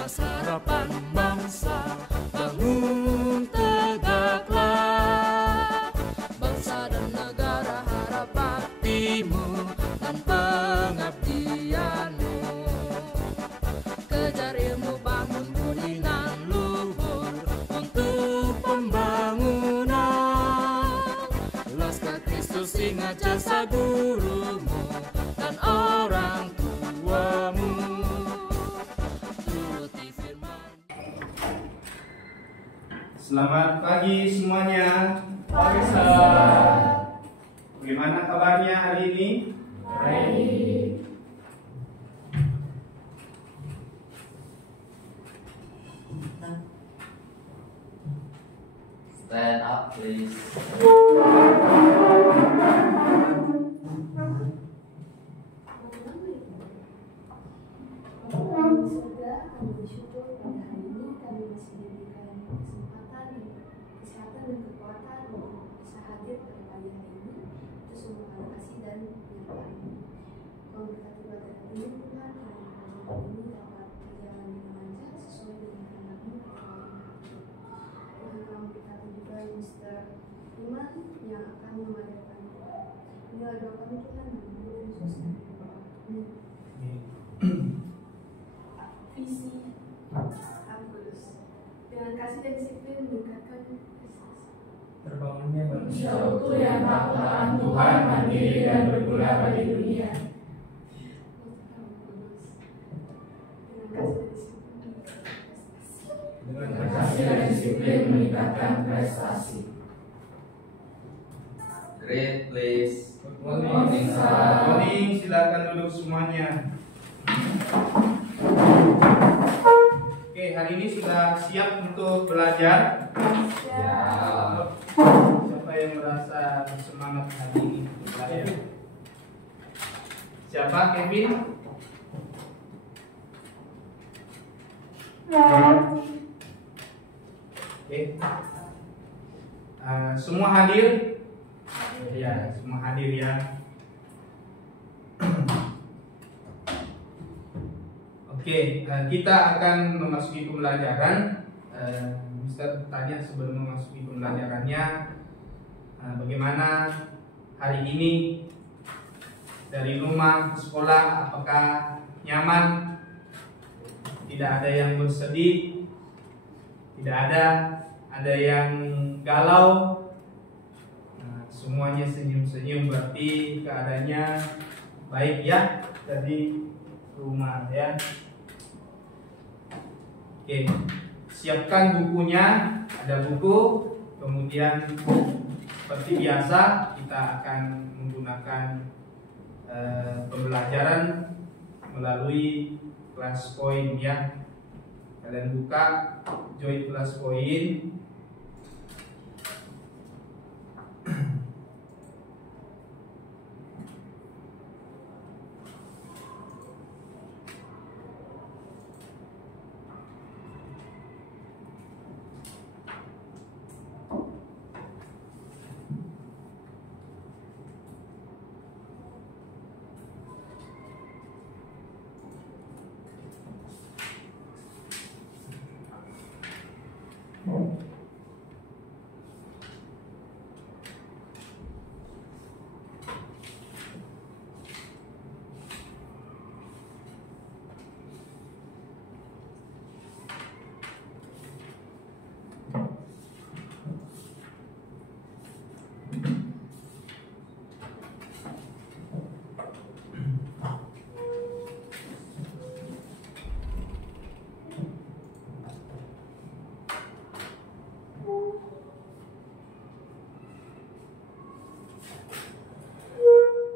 Tunas harapan bangsa, bangun tegaklah. Bangsa dan negara harap baktimu dan pengabdianmu. Kejar ilmu, bangun budi nan luhur untuk pembangunan. Laskar Kristus, ingat jasa gurumu dan orang tuamu. Turuti firman. Selamat pagi semuanya. Pagi, Ustaz. Bagaimana kabarnya hari ini? Baik. Stand up, please. Surga, kami bersyukur pada hari ini kami masih diberikan kesempatan, kesehatan dan kekuatan untuk bisa hadir pada pagi hari ini. Itu semua karena kasih dan penyertaan-Mu. Kau berkati pada hari ini Tuhan, kami hari ini dapat berjalan dengan lancar sesuai dengan kehendak-Mu. Tuhan, kau berkati juga Mr. Iman yang akan memamerkan Tuhan. Inilah doa kami Tuhan, dalam nama Yesus. Amin. Visi Kudus dengan kasih dan disiplin meningkatkan prestasi. Terbangunnya manusia utuh yang takut akan Tuhan, mandiri dan berguna bagi dunia. Dengan kasih dan disiplin meningkatkan prestasi. Great, please. Good morning, Ustaz. Morning, silakan duduk semuanya. Oke, hari ini sudah siap untuk belajar? Ya. Siapa yang merasa semangat hari ini untuk belajar? Siapa, Kevin? Oke. Semua hadir? Ya, semua hadir ya. Oke, kita akan memasuki pembelajaran. Mister tanya sebelum memasuki pembelajarannya, bagaimana hari ini dari rumah ke sekolah, apakah nyaman? Tidak ada yang bersedih, tidak ada yang galau. Semuanya senyum-senyum, berarti keadaannya baik ya dari rumah ya. Oke, siapkan bukunya, ada buku. Kemudian seperti biasa kita akan menggunakan pembelajaran melalui kelas poin ya. Kalian buka join kelas poin.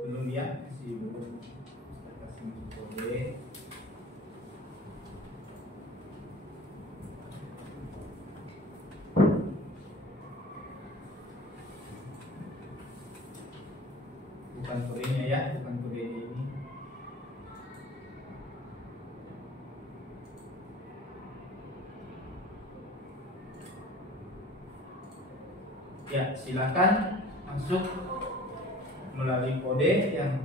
Belum ya, masih belum. Kita kasih kode. Bukan kodenya ya, bukan kodenya ini. Ya, silakan masuk melalui kode yang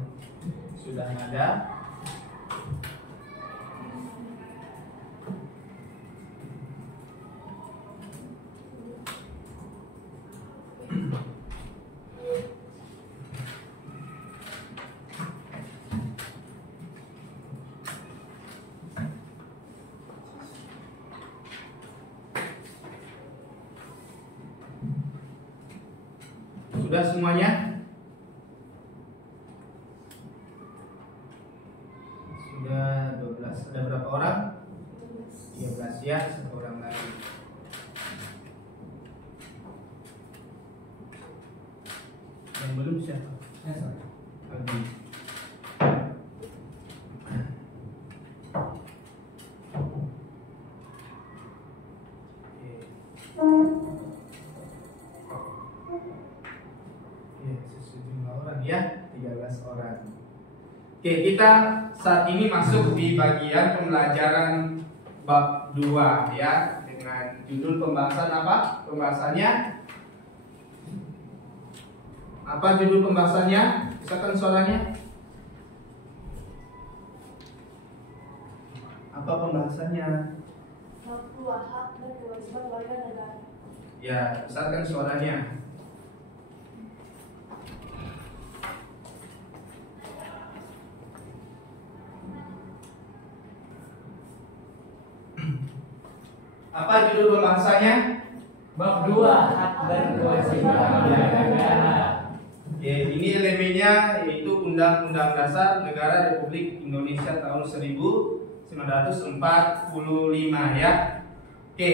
sudah ada. Sudah semuanya? Sudah 12. Ada berapa orang? 13 ya, satu orang lagi. Yang belum siapa? Albi. Sejumlah orang ya, 13 orang. Oke, kita saat ini masuk di bagian pembelajaran bab 2 ya, dengan judul pembahasan apa? Pembahasannya apa judul pembahasannya? Misalkan suaranya. Apa pembahasannya? Bab 2, hak dan kewajiban warga negara. Ya, besarkan suaranya. Apa judul pembahasannya? Bab 2, hak dan kewajiban warga negara. Ya, ini elemennya yaitu Undang-Undang Dasar Negara Republik Indonesia tahun 1945 ya. Oke.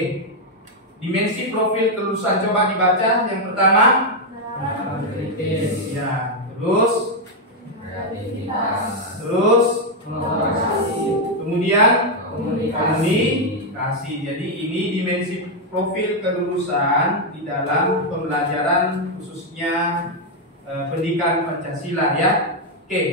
Dimensi profil kelulusan coba dibaca. Yang pertama, Kritis, ya, terus kreativitas, terus kemudian komunikasi. Jadi ini dimensi profil kelulusan di dalam pembelajaran khususnya pendidikan Pancasila ya. Oke.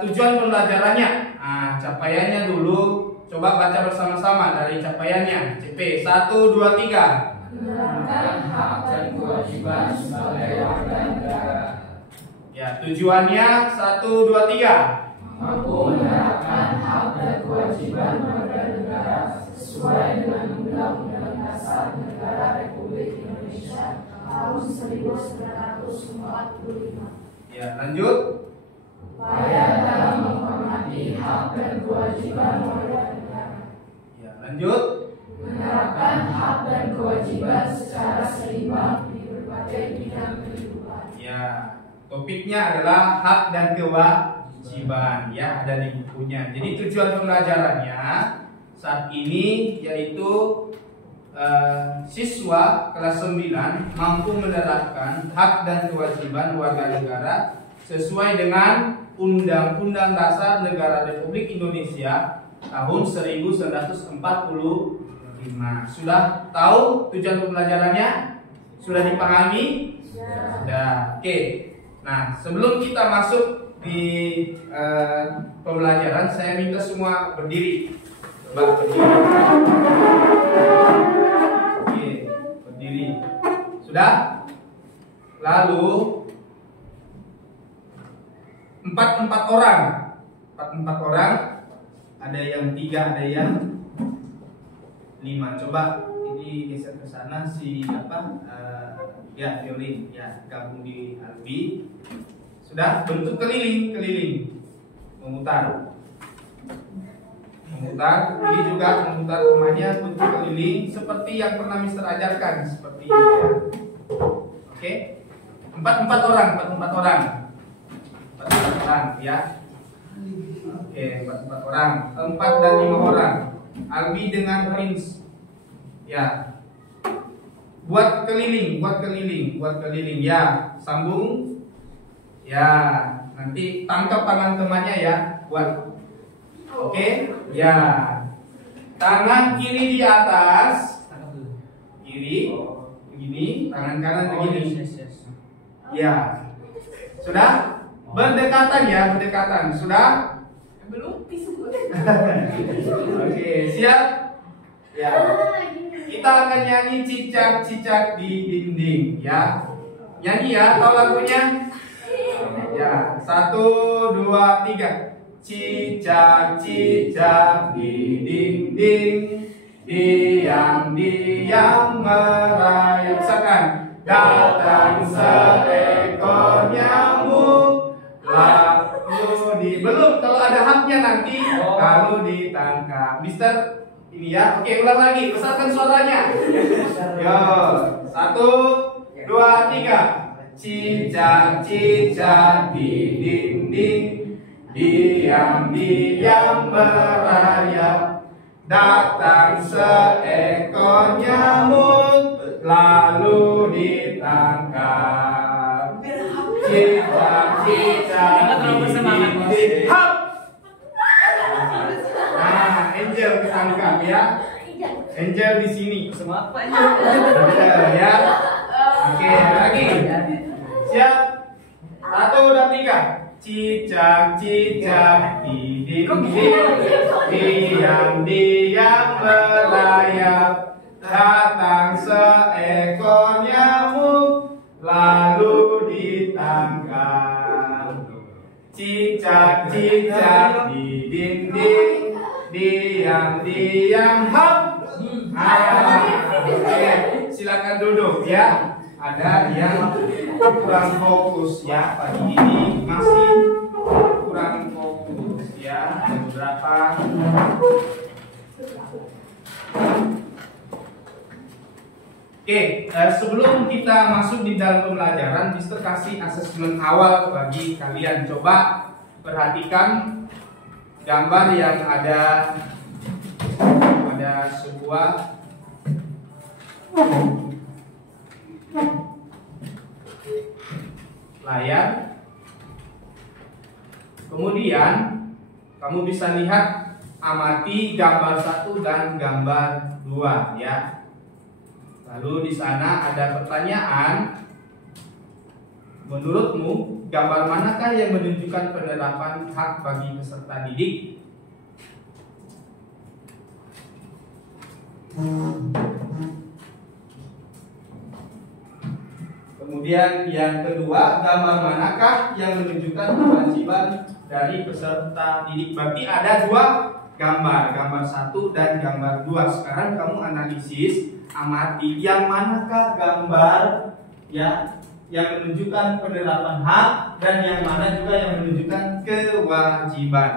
Tujuan pembelajarannya. Nah, capaiannya dulu coba baca bersama-sama dari capaiannya. CP 1 2 3. Menerapkan hak dan kewajiban sebagai warga negara. Ya, tujuannya 1 2 3. Mampu menerapkan hak dan kewajiban warga negara sesuai dengan Undang-Undang Dasar Negara Republik Indonesia tahun 1945. Ya, lanjut. upaya dalam menghormati hak dan kewajiban warga negara, Ya, lanjut. menerapkan hak dan kewajiban secara seimbang di berbagai bidang kehidupan. Ya, topiknya adalah hak dan kewajiban ya, ada di bukunya. Jadi tujuan pembelajarannya saat ini yaitu siswa kelas 9 mampu menerapkan hak dan kewajiban warga negara sesuai dengan Undang-Undang Dasar Negara Republik Indonesia tahun 1945. Sudah tahu tujuan pembelajarannya? Sudah dipahami? Sudah. Oke. Nah, sebelum kita masuk di pembelajaran, saya minta semua berdiri. Coba berdiri. Oke, berdiri. Sudah? Lalu empat orang, ada yang 3, ada yang 5. Coba ini geser ke sana si ya violin ya, gabung di Albi. Sudah bentuk keliling, memutar. Ini juga memutar rumahnya bentuk keliling seperti yang pernah Mister ajarkan seperti ini ya. Oke, empat orang ya. Oke, 4 orang, 4 dan 5 orang. Albi dengan Prince. Ya. Buat keliling ya. Sambung. Ya, nanti tangkap tangan temannya ya. Buat. Oke, ya. Tangan kiri di atas. Kiri. Begini, tangan kanan begini. Ya. Sudah? Berdekatan ya, berdekatan. Sudah? Belum Oke, siap? Ya. Kita akan nyanyi cicak-cicak di dinding ya. Nyanyi ya, tahu lagunya? Ya, 1 2 3. Cicak-cicak di dinding, diam-diam merayap. Misalkan datang seekor nyamuk, lalu belum, kalau ada haknya nanti kalau ditangkap. Mister ini ya. Oke, ulang lagi, besarkan suaranya. Yo, 1 2 3. Cicak-cicak di dinding, diam-diam merayap. Datang seekor nyamuk, lalu ditangkap. Cicak-cicak di dinding. Hap! Nah, Angel ketangkap ya. Angel di sini. Angel ya. Oke, lagi. Siap. 1, 2, 3. Cicak-cicak di dinding, diam-diam merayap. Datang seekor nyamuk, lalu ditangkap. Cicak-cicak di dinding, diam-diam hap. Oke, silakan duduk ya. Ada yang kurang fokus ya pagi ini, masih kurang fokus ya. Ada beberapa. Oke, sebelum kita masuk di dalam pembelajaran, Mister kasih asesmen awal bagi kalian. Coba perhatikan gambar yang ada sebuah layar. Kemudian kamu bisa lihat, amati gambar 1 dan gambar 2 ya. Lalu di sana ada pertanyaan. Menurutmu gambar manakah yang menunjukkan penerapan hak bagi peserta didik? Kemudian yang kedua, gambar manakah yang menunjukkan kewajiban dari peserta didik? Berarti ada 2 gambar, gambar 1 dan gambar 2. Sekarang kamu analisis, amati yang manakah gambar ya yang menunjukkan penerapan hak dan yang mana juga yang menunjukkan kewajiban.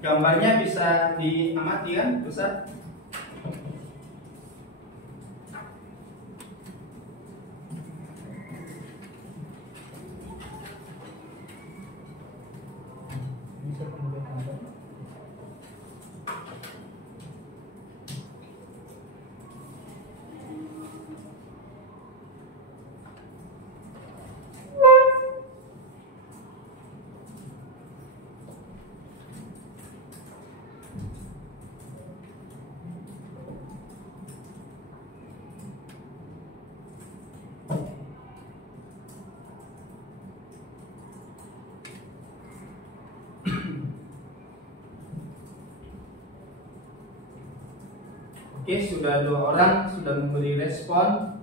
Gambarnya bisa diamati kan, Ustaz? Oke, sudah 2 orang sudah memberi respon.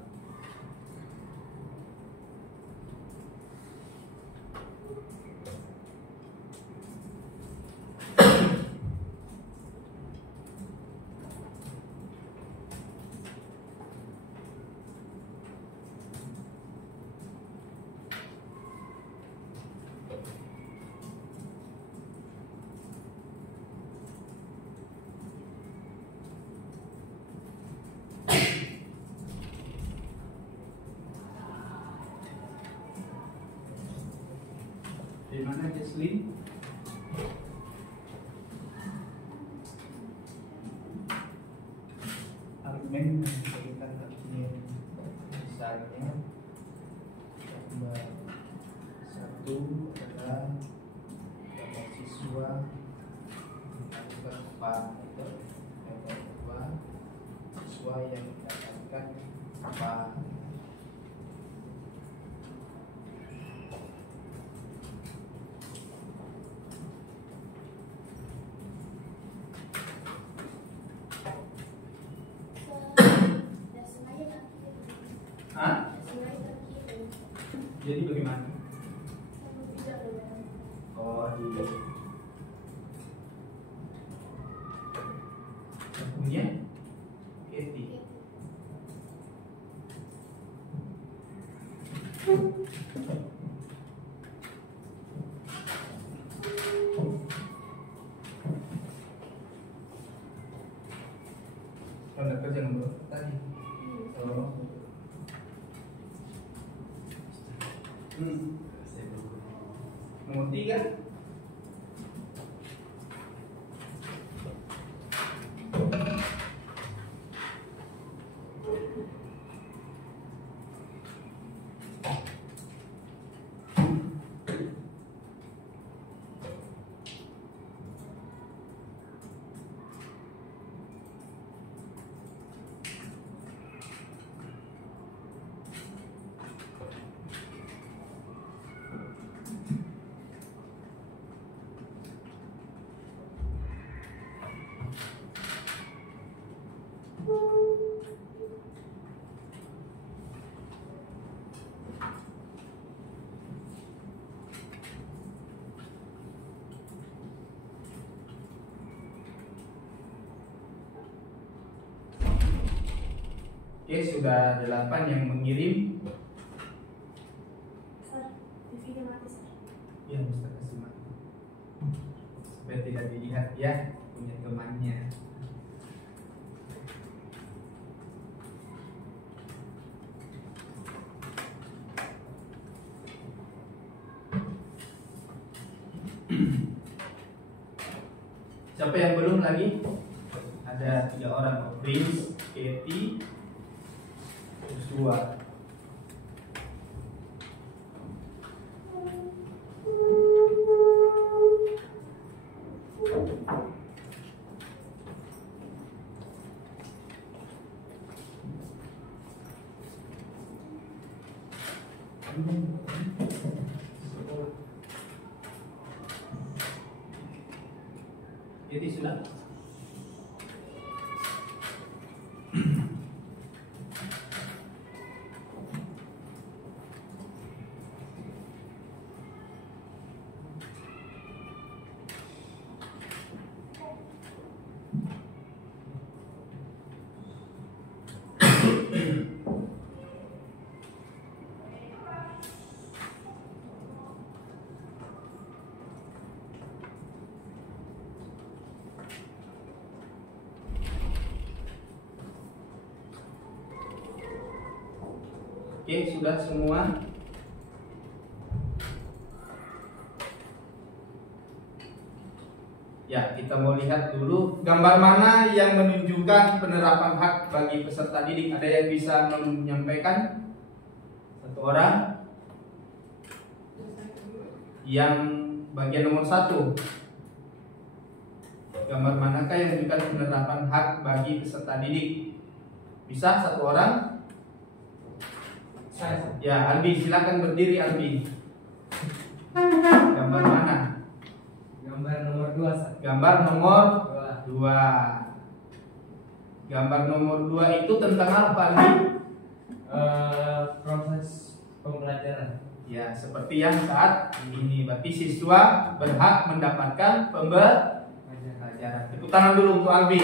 Bagaimana Jesslyn? Argumen memberikan argumen misalnya gambar 1 adalah gambar siswa melakukan parameter, gambar 2 siswa yang mendapatkan apa. Hah? Jadi bagaimana? Oh, di punya Katie. Kalau kerja nomor tadi. Oh. Nomor 3. Oke, sudah 8 yang mengirim. TV-nya mati, Sir. Ya, Mister kasih mati. Supaya tidak dilihat ya punya temannya. Siapa yang belum lagi? Ada 3 orang, Prince, Katie, Joshua. Katie sudah? Oke, sudah semua. Ya, kita mau lihat dulu gambar mana yang menunjukkan penerapan hak bagi peserta didik. Ada yang bisa menyampaikan? Satu orang. Yang bagian nomor 1. Gambar manakah yang menunjukkan penerapan hak bagi peserta didik? Bisa satu orang? Ya, Albi, silakan berdiri Albi. Gambar mana? Gambar nomor 2. Gambar nomor 2. Gambar nomor 2 itu tentang apa Albi? Proses pembelajaran. Ya, seperti yang saat ini. Berarti siswa berhak mendapatkan pembelajaran. Tepuk tangan dulu untuk Albi.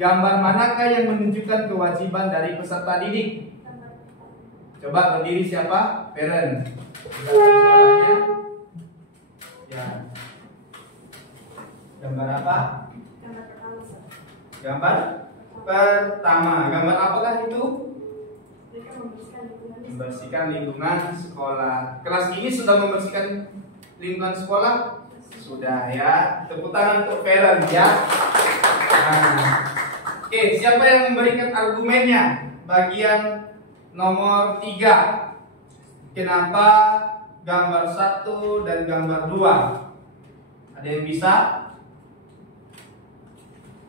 Gambar manakah yang menunjukkan kewajiban dari peserta didik? Coba berdiri siapa? Parent. Suaranya. Ya. Gambar apa? Gambar pertama, Sir. Gambar pertama. Gambar apakah itu? kita membersihkan lingkungan di sekolah. Membersihkan lingkungan sekolah. Kelas ini sudah membersihkan lingkungan sekolah? Sudah ya. Tepuk tangan untuk Feren ya. Nah. Oke, siapa yang memberikan argumennya? Bagian nomor 3. Kenapa gambar 1 dan gambar 2? Ada yang bisa?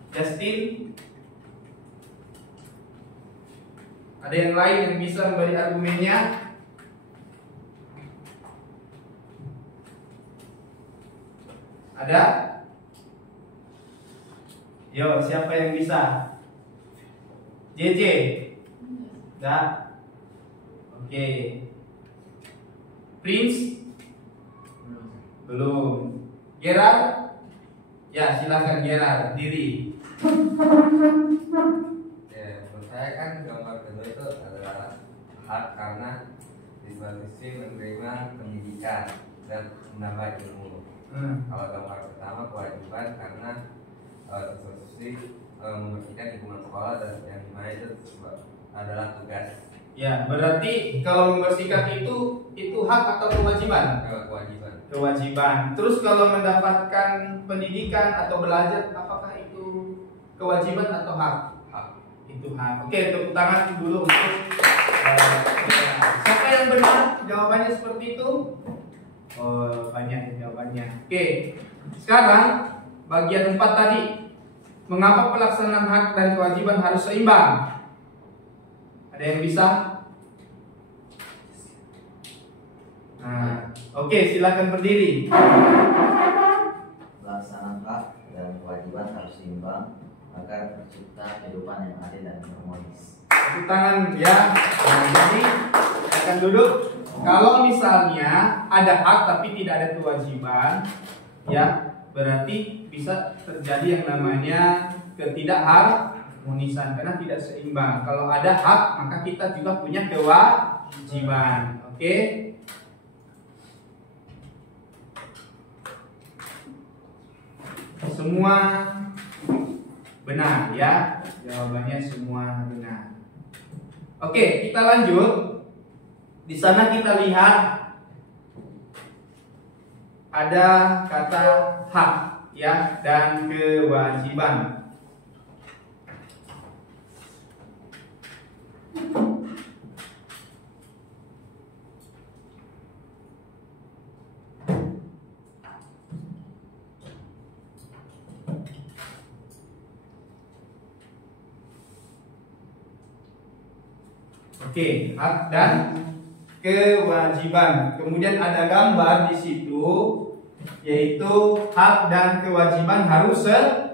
Justin? Ada yang lain yang bisa memberi argumennya? Ada? Yo, siapa yang bisa? JJ? Enggak? Oke. Prince? Belum. Gerard? Ya, silakan Gerard, diri. Ya, menurut saya kan gambar kedua itu adalah hak karena di suatu sisi menerima pendidikan dan menambah ilmu. Kalau gambar pertama kewajiban karena di suatu sisi membersihkan lingkungan sekolah dan yang dimana itu adalah tugas. Ya, berarti kalau membersihkan itu hak atau kewajiban? Kewajiban. Kewajiban. Terus kalau mendapatkan pendidikan atau belajar, apakah itu kewajiban atau hak? Hak. Itu hak. Oke, tepuk tangan dulu untuk siapa yang benar jawabannya seperti itu? Oh, banyak jawabannya. Oke, sekarang bagian 4 tadi. Mengapa pelaksanaan hak dan kewajiban harus seimbang? Ada yang bisa? Nah, oke, silakan berdiri. Pelaksanaan hak dan kewajiban harus seimbang agar tercipta kehidupan yang adil dan harmonis. Tepuk tangan ya. Nah, jadi akan duduk. Kalau misalnya ada hak tapi tidak ada kewajiban, ya berarti bisa terjadi yang namanya ketidakharmonisan karena tidak seimbang. Kalau ada hak maka kita juga punya kewajiban. Oke? Semua benar ya. Jawabannya semua benar. Oke, kita lanjut. Di sana kita lihat ada kata hak ya dan kewajiban. Oke, hak dan kewajiban. Kemudian ada gambar di situ, yaitu hak dan kewajiban harus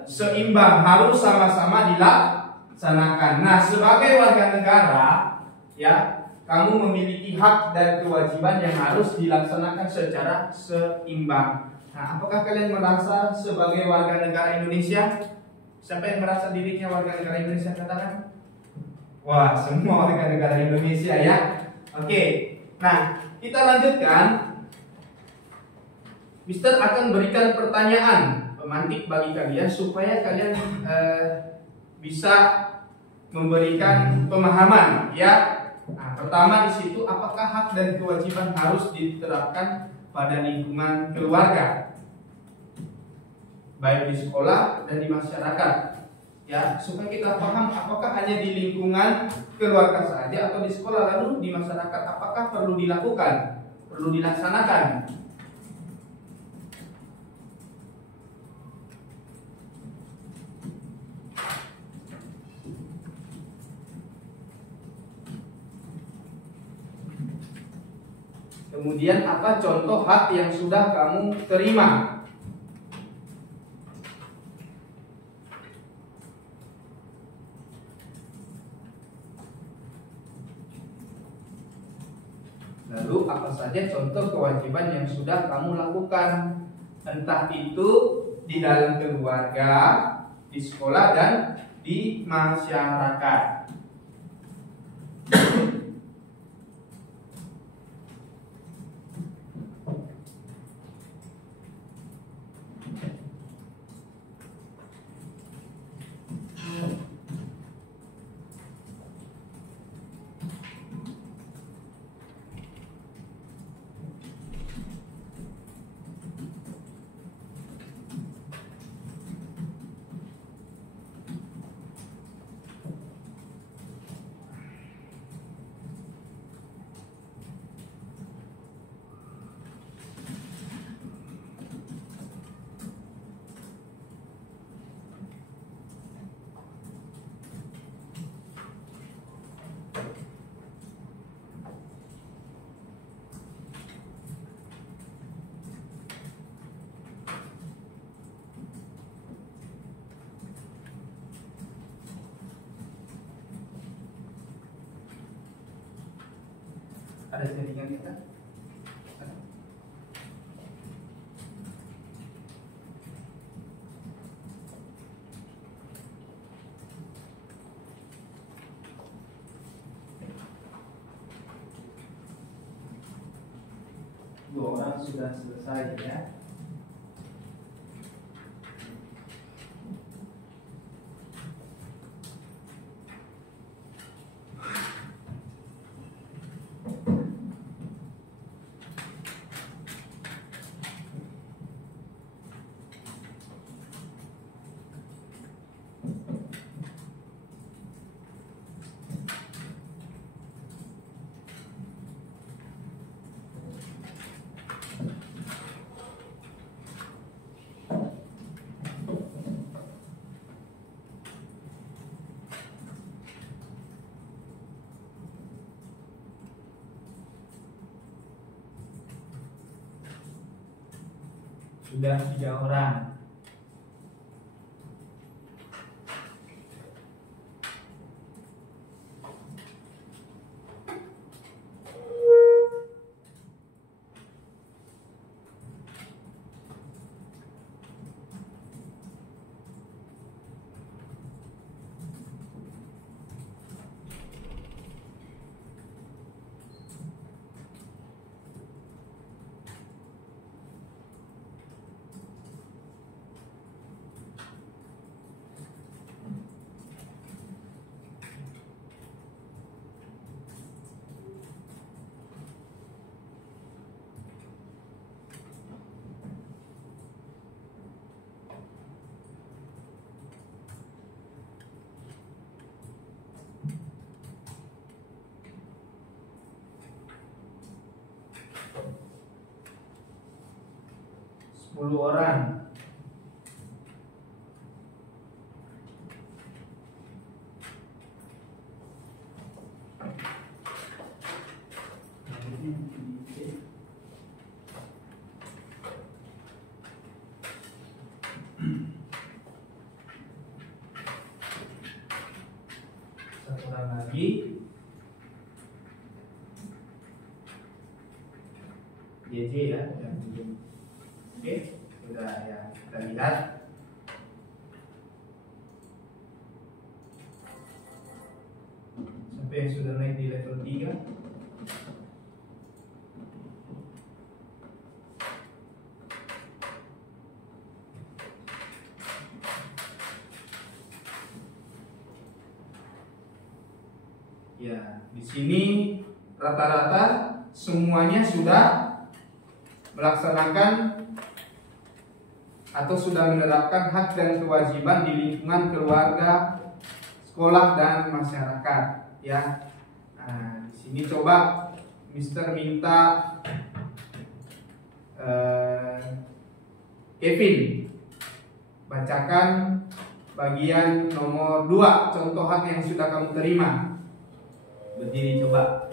seimbang, harus sama-sama dilaksanakan. Nah, sebagai warga negara, ya, kamu memiliki hak dan kewajiban yang harus dilaksanakan secara seimbang. Nah, apakah kalian merasa sebagai warga negara Indonesia? Siapa yang merasa dirinya warga negara Indonesia? Katakan. Wah, semua warga negara Indonesia ya. Oke. Nah, kita lanjutkan. Mister akan berikan pertanyaan pemantik bagi kalian supaya kalian bisa memberikan pemahaman ya. Nah, pertama di situ apakah hak dan kewajiban harus diterapkan pada lingkungan keluarga, baik di sekolah dan di masyarakat. Ya, supaya kita paham apakah hanya di lingkungan keluarga saja atau di sekolah, lalu di masyarakat apakah perlu dilakukan, perlu dilaksanakan. Kemudian apa contoh hak yang sudah kamu terima? Lalu apa saja contoh kewajiban yang sudah kamu lakukan? Entah itu di dalam keluarga, di sekolah, dan di masyarakat. Ada jaringan kita? Dua orang sudah selesai ya. Sudah 3 orang. Sepuluh orang. Satu orang lagi. JJ ya, yang belum. Oke, sudah ya, kita lihat. Siapa yang sudah naik di level 3? Ya, di sini rata-rata semuanya sudah melaksanakan atau sudah menerapkan hak dan kewajiban di lingkungan keluarga, sekolah dan masyarakat. Ya, nah, di sini coba Mister minta Kevin bacakan bagian nomor 2, contoh hak yang sudah kamu terima. Berdiri coba.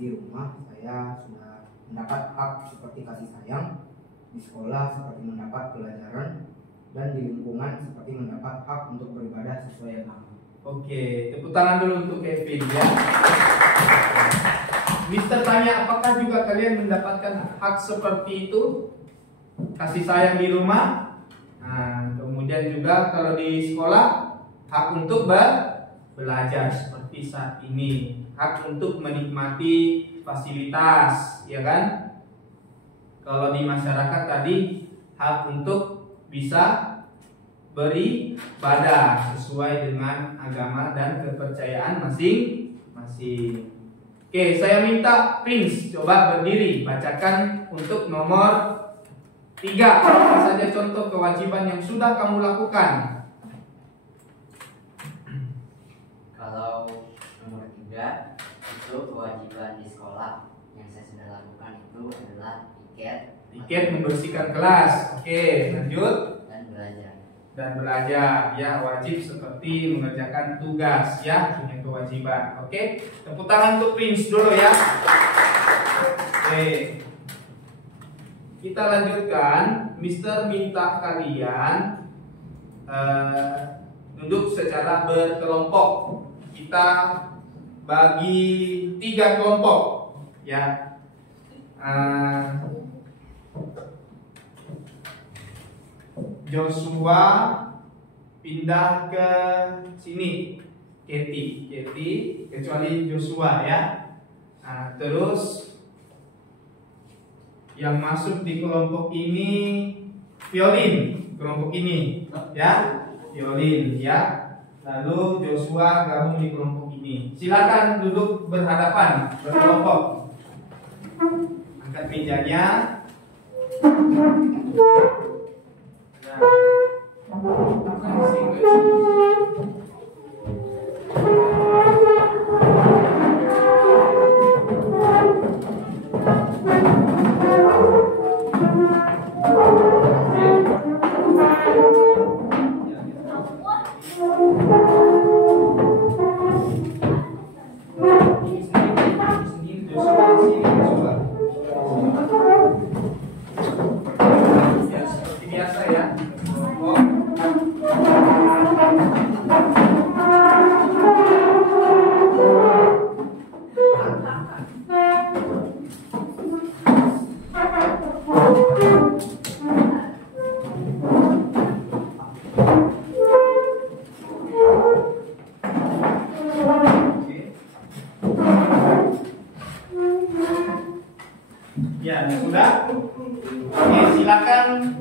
Di rumah saya sudah mendapat hak seperti kasih sayang, di sekolah seperti mendapat pelajaran, dan di lingkungan seperti mendapat hak untuk beribadah sesuai agama. Oke, tepuk tangan dulu untuk Kevin ya. Mister tanya, apakah juga kalian mendapatkan hak seperti itu? Kasih sayang di rumah. Nah, kemudian juga kalau di sekolah hak untuk belajar seperti saat ini, hak untuk menikmati fasilitas, ya kan? Kalau di masyarakat tadi hak untuk bisa beribadah sesuai dengan agama dan kepercayaan masing-masing. Oke, saya minta Prince coba berdiri, bacakan untuk nomor 3 apa saja contoh kewajiban yang sudah kamu lakukan. Kalau nomor 3 itu kewajiban di sekolah yang saya sudah lakukan itu adalah tiket membersihkan kelas. Oke, lanjut. Dan belajar ya, wajib seperti mengerjakan tugas ya, punya kewajiban. Oke, tepuk tangan untuk Prince dulu ya. Oke, kita lanjutkan. Mister minta kalian duduk secara berkelompok. Kita bagi 3 kelompok, ya. Joshua pindah ke sini, Katie, kecuali Joshua ya. Nah, terus yang masuk di kelompok ini Violin, kelompok ini ya, Violin ya. Lalu Joshua gabung di kelompok ini. Silakan duduk berhadapan, berkelompok. Angkat mejanya. Ya, sudah. Oke, silakan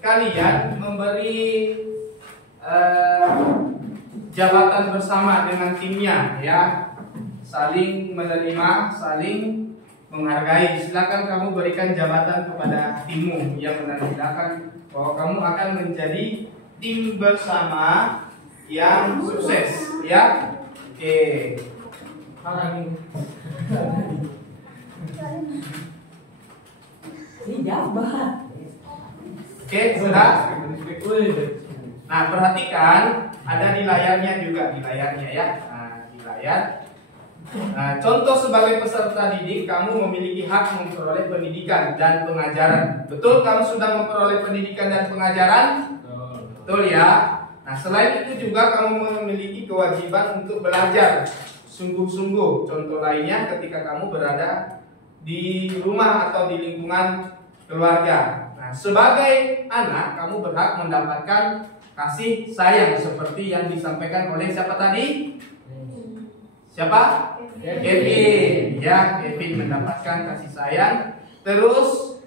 kalian memberi jabatan bersama dengan timnya ya. Saling menerima, saling menghargai. Silakan kamu berikan jabatan kepada timmu yang menandakan bahwa kamu akan menjadi tim bersama yang sukses ya. Oke. Ini jabat. Oke, sudah. Nah, perhatikan ada di layarnya juga, di layarnya ya. Nah, di layar. Nah, contoh sebagai peserta didik, kamu memiliki hak memperoleh pendidikan dan pengajaran. Betul kamu sudah memperoleh pendidikan dan pengajaran? Betul ya. Nah, selain itu juga kamu memiliki kewajiban untuk belajar sungguh-sungguh. Contoh lainnya ketika kamu berada di rumah atau di lingkungan keluarga. Nah, sebagai anak kamu berhak mendapatkan kasih sayang seperti yang disampaikan oleh siapa tadi? Siapa? Kevin. Ya, Kevin mendapatkan kasih sayang. Terus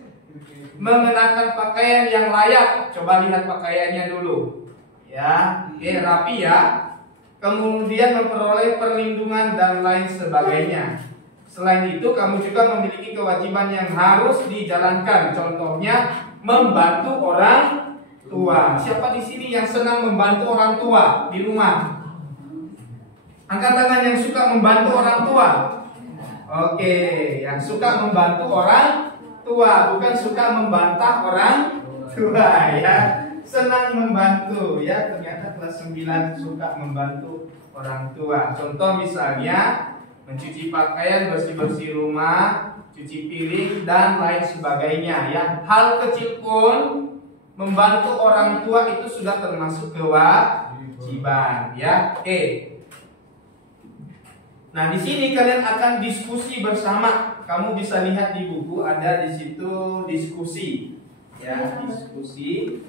mengenakan pakaian yang layak. Coba lihat pakaiannya dulu. Ya, rapi ya. Kemudian memperoleh perlindungan dan lain sebagainya. Selain itu, kamu juga memiliki kewajiban yang harus dijalankan. Contohnya, membantu orang tua. Siapa di sini yang senang membantu orang tua di rumah? Angkat tangan yang suka membantu orang tua. Oke, yang suka membantu orang tua, bukan suka membantah orang tua ya. Senang membantu ya. Ternyata kelas 9 suka membantu orang tua. Contoh misalnya mencuci pakaian, bersih-bersih rumah, cuci piring dan lain sebagainya ya. Hal kecil pun membantu orang tua itu sudah termasuk kewajiban ya. Oke. Nah, di sini kalian akan diskusi bersama. Kamu bisa lihat di buku ada di situ diskusi. Ya, diskusi.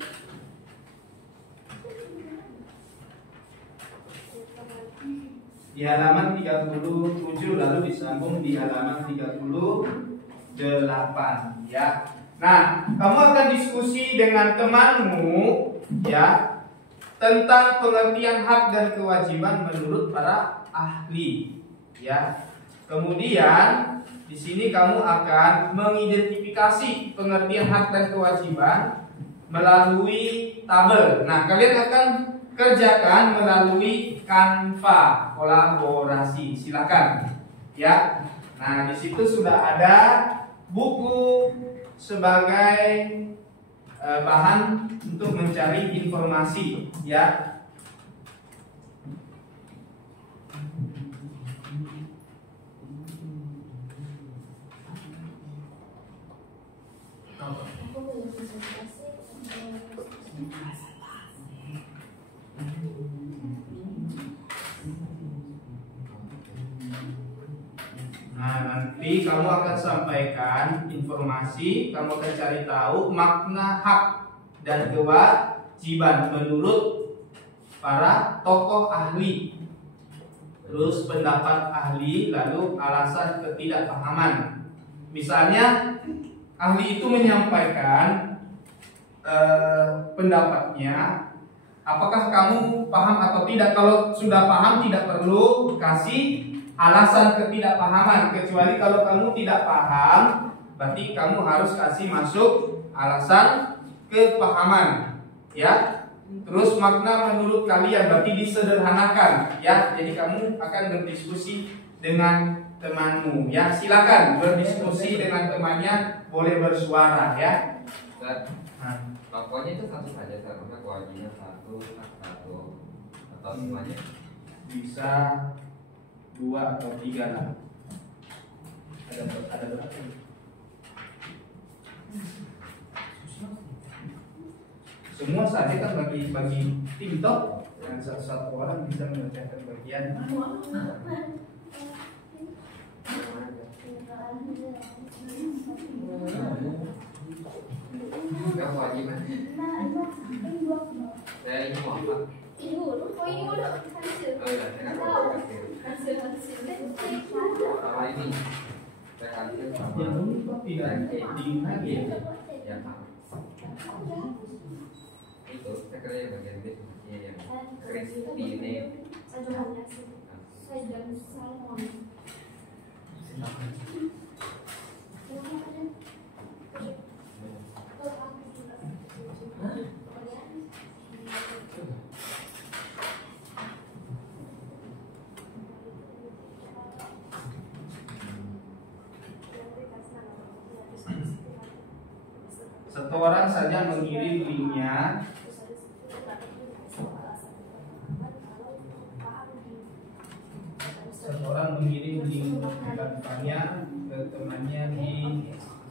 Di halaman 37 lalu disambung di halaman 38 ya. Nah, kamu akan diskusi dengan temanmu ya tentang pengertian hak dan kewajiban menurut para ahli. Ya, kemudian di sini kamu akan mengidentifikasi pengertian hak dan kewajiban melalui tabel. Nah, kalian akan kerjakan melalui Canva kolaborasi. Silakan, ya. Nah, di situ sudah ada buku sebagai bahan untuk mencari informasi, ya. Aku punya presentasi. Nanti kamu akan sampaikan informasi, kamu akan cari tahu makna hak dan kewajiban menurut para tokoh ahli. Terus pendapat ahli, lalu alasan ketidakpahaman. Misalnya ahli itu menyampaikan pendapatnya, apakah kamu paham atau tidak? Kalau sudah paham tidak perlu kasih alasan ketidakpahaman, kecuali kalau kamu tidak paham, berarti kamu harus kasih masuk alasan kepahaman, ya. Terus makna menurut kalian berarti disederhanakan, ya. Jadi kamu akan berdiskusi dengan temanmu, ya. Silakan berdiskusi dengan temannya, boleh bersuara, ya. Pokoknya itu satu saja, karena kewajiban satu atau semuanya Bisa 2 atau 3 lah. Ada berapa? Semua saja kan bagi tim toh, dan satu orang bisa mengerjakan bagian. kewajiban. Saya ini mau apa? Ini dulu, hasil. Oh ya, saya kan kasih. Sama ini saya kasih sama Yang ini kok tidak diingat ya? ya Pak. Itu saya kira yang bagian bisnisnya yang crispy ini. Satu orang saja mengirim linknya. Satu orang mengirim link daftarnya ke temannya di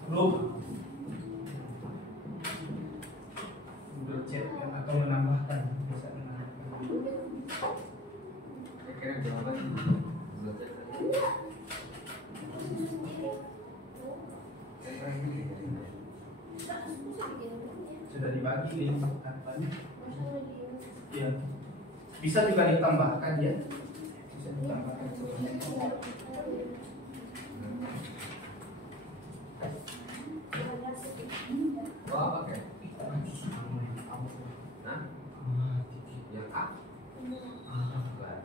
grup Google Chat atau menambahkan, bisa menambahkan. Saya kira jawaban Sudah dibagi link apanya? Ya. Bisa juga ditambahkan ya. Bisa ditambahkan. oh apa kayak? Hah? Yang A?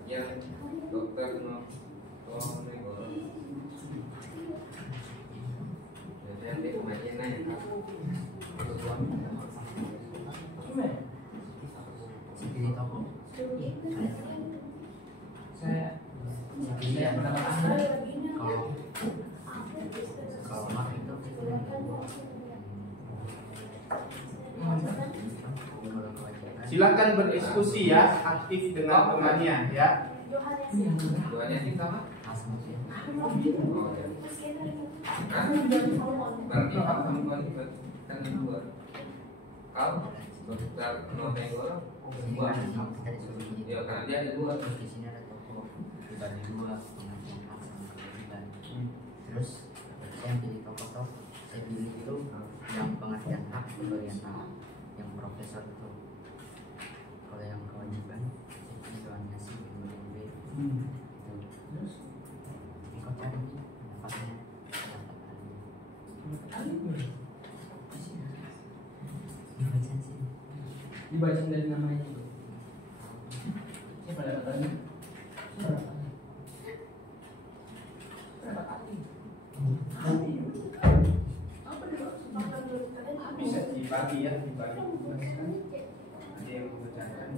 Yang dokter no negoro. Jadi nanti kemarin naik. Saya ya pendapat Anda kalau maaf itu Silakan berdiskusi ya, aktif dengan temannya ya. Duanya sih sama? Oh ya. Hah? Berarti apa kamu kan dua? Kau dokter no negoro dua. Ya karena dia ada dua. Terus di sini ada toko dibagi 2 pengertian hak sama kewajiban. Terus saya pilih toko saya pilih itu yang pengertian hak pemberian hak yang profesor itu. Kalau yang kewajiban saya pilih doanya sih pemberian B. Terus ikut cari pendapatnya dibaca sih. Dibaca dari namanya itu. Siapa dapatannya? Bisa dibagi ya, dibagi. Ada yang membacakan.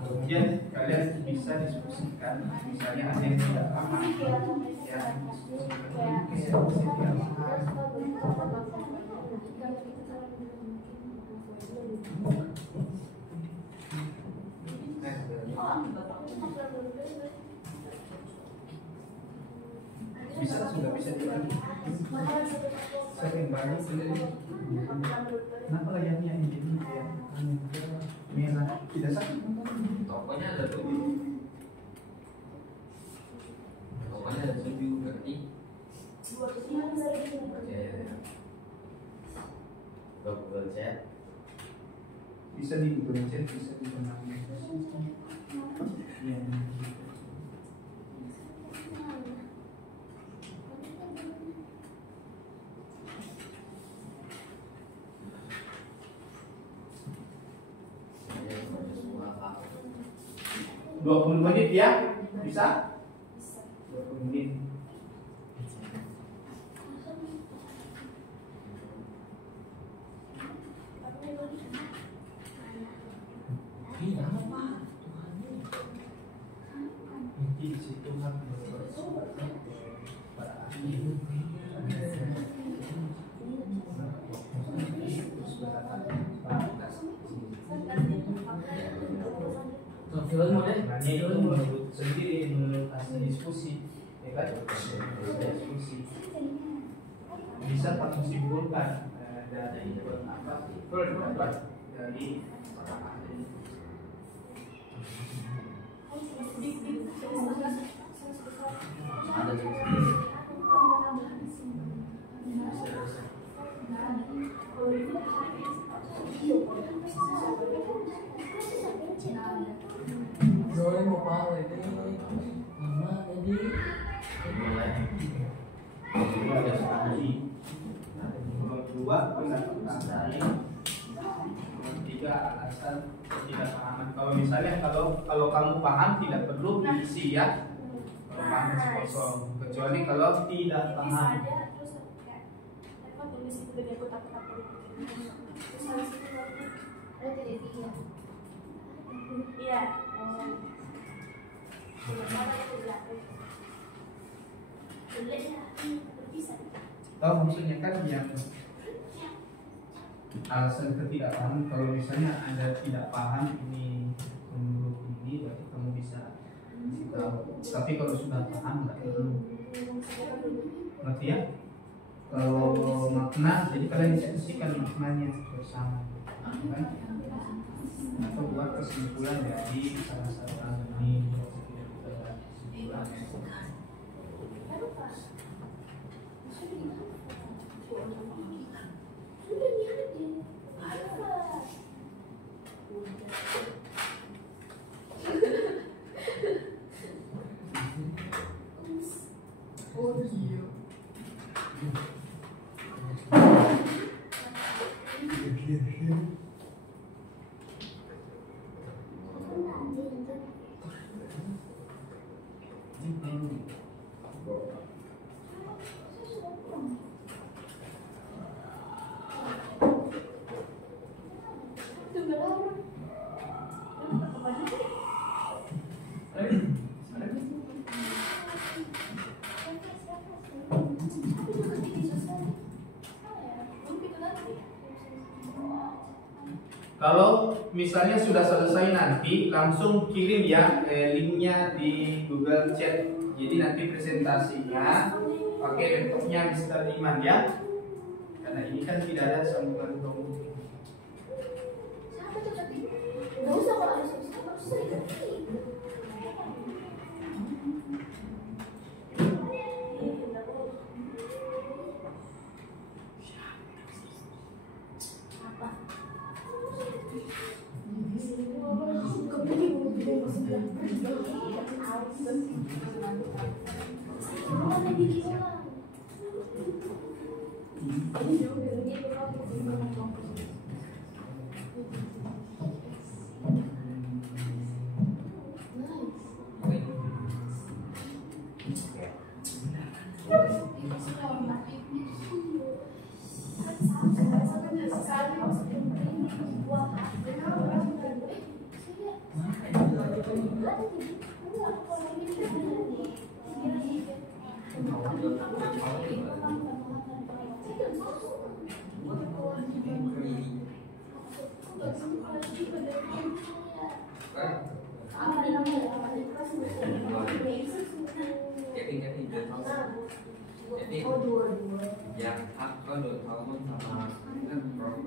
Kemudian kalian bisa diskusikan, misalnya ada yang tidak paham, ya diskusikan. Bisa sudah bisa dibagi. Saya yang bagi sendiri. Kenapa layarnya ini ya? Merah. Tidak sakit? Tokonya ada 7. Tokonya ada 7 berarti. Ya. Google Chat. Bisa di Google Chat, bisa di mana? Ya. Semua 20 menit ya? Bisa? 20 menit. Di situ kan para ahli ini menurut sendiri, menurut hasil diskusi, ya kan? Diskusi bisa kamu simpulkan dari pendapat dari para ahli. ada Rồi một bao rồi đi mama đi Dua pendapatan saya, tiga alasan ketidakpahaman. Kalau misalnya kalau kamu paham tidak perlu diisi ya. Kalau paham kosong, kecuali kalau tidak paham. Iya. Tahu maksudnya kan yang alasan ketidakpahaman. Kalau misalnya Anda tidak paham ini menurut ini, berarti kamu bisa kasih tahu. Tapi kalau sudah paham nggak perlu. Ngerti ya? Kalau makna, jadi kalian diskusikan maknanya bersama, kan? Atau buat kesimpulan dari salah satu ini. Kalau misalnya sudah selesai nanti langsung kirim ya linknya di Google Chat. Jadi nanti presentasinya pakai laptopnya Mr. Iman ya. Karena ini kan tidak ada sambungan komputer. Gak usah kalau ada susah. Jadi yang hak kau 2 tahun sama prof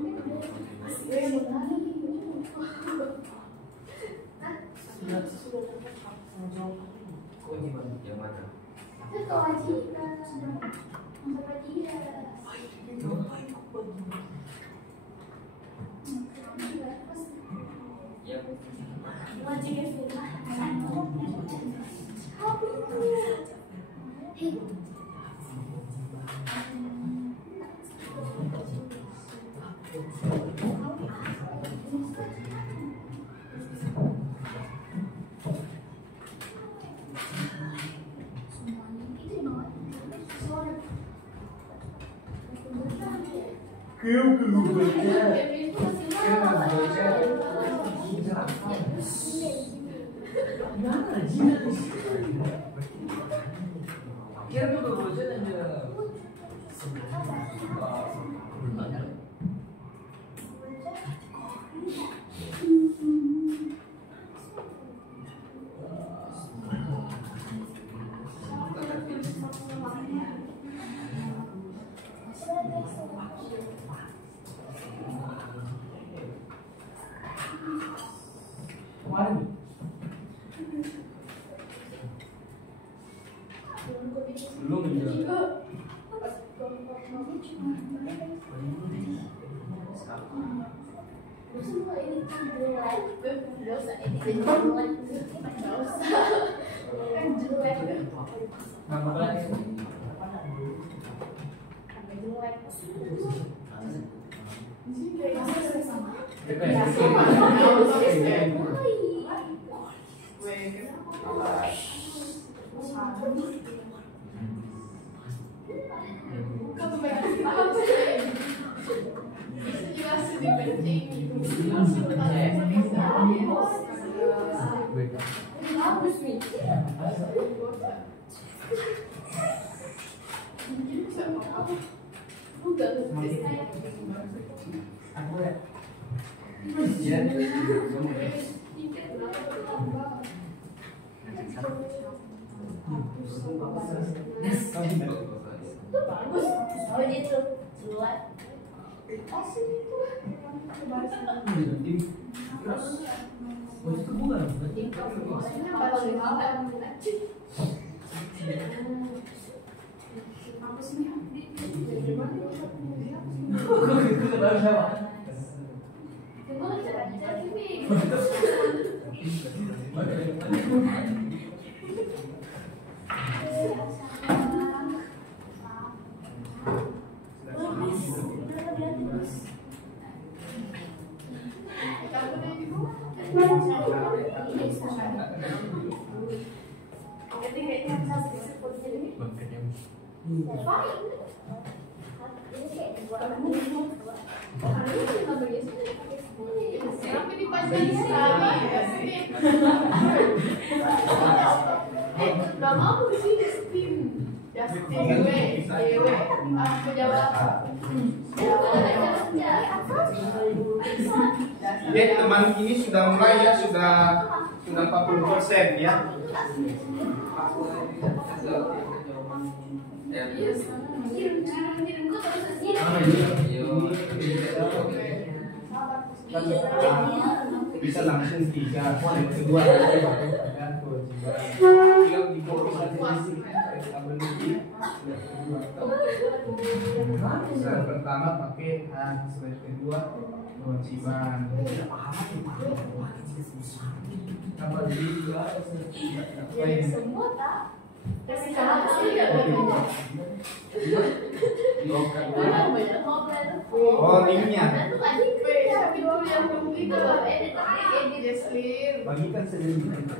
yang mana? Ya. Oke, teman ini sudah mulai ya, sudah 40% ya. Bisa langsung 3, yang kedua dan kewajiban di fokus slide pertama pakai hak, slide kedua kewajiban. Apa jadi oh linknya bagikan sedikit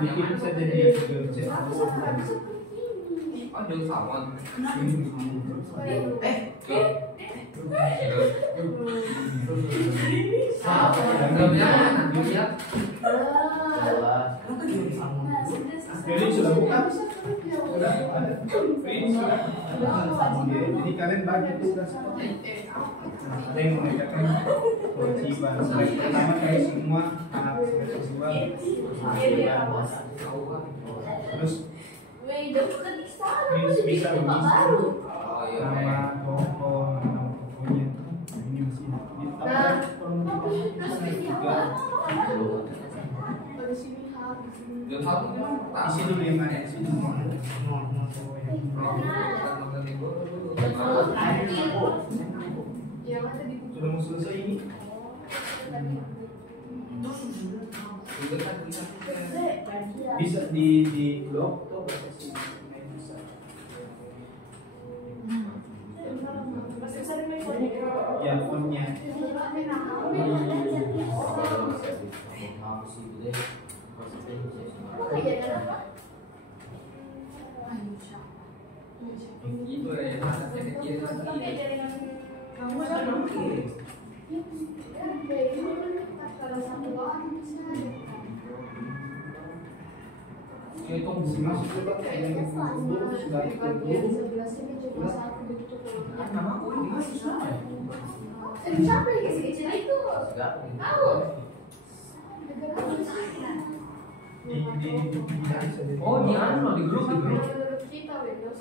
Bikin bisa jadi Oh, jauh salmon. Jadi sudah buka? Sudah ada. Jadi kalian banyak sudah. Ada yang mengerjakan kewajiban. Pertama kali semua anak kewajiban. Terus bisa begitu. Nama tokoh, nama tokohnya. Ini masih juga. Isi dulu yang mana? Isi dulu. Sudah mau selesai ini? Bisa di blog atau bisa. Ya, fontnya. Itu ya, kecil Itu masih coba yang dulu sudah Nama aku dikasih sama ya? Siapa yang kecil-kecil itu? Tahu? Oh, di anu loh, di grup Kita Windows.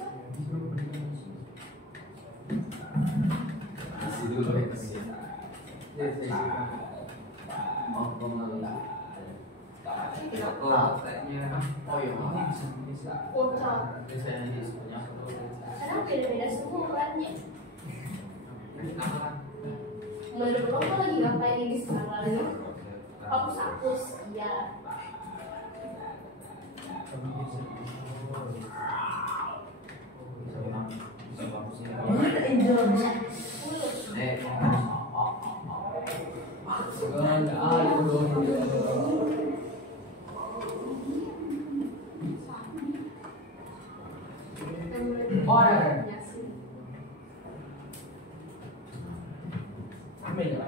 isi dulu. Oh, kemana? Oh iya, bisa. Kota. Bisa ini semuanya. Sekarang beda-beda semua orangnya. Menurut kamu lagi ngapain ini sekarang lagi? Hapus-hapus, iya. Mana Angelnya? Oh, ada. Ambil ya.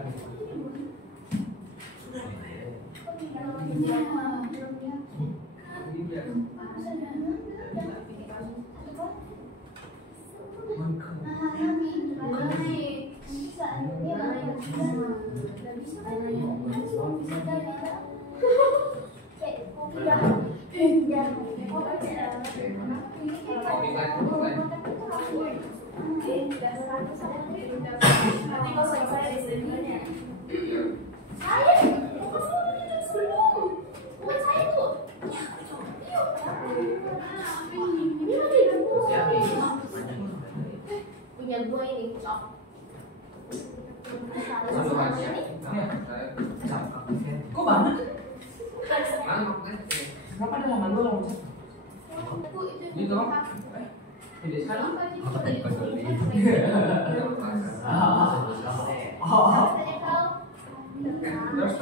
Punya gue ini, cok. Kok banget? Mana? Kenapa ada laman lu langsung? Ini dong. Ini sekarang. Terus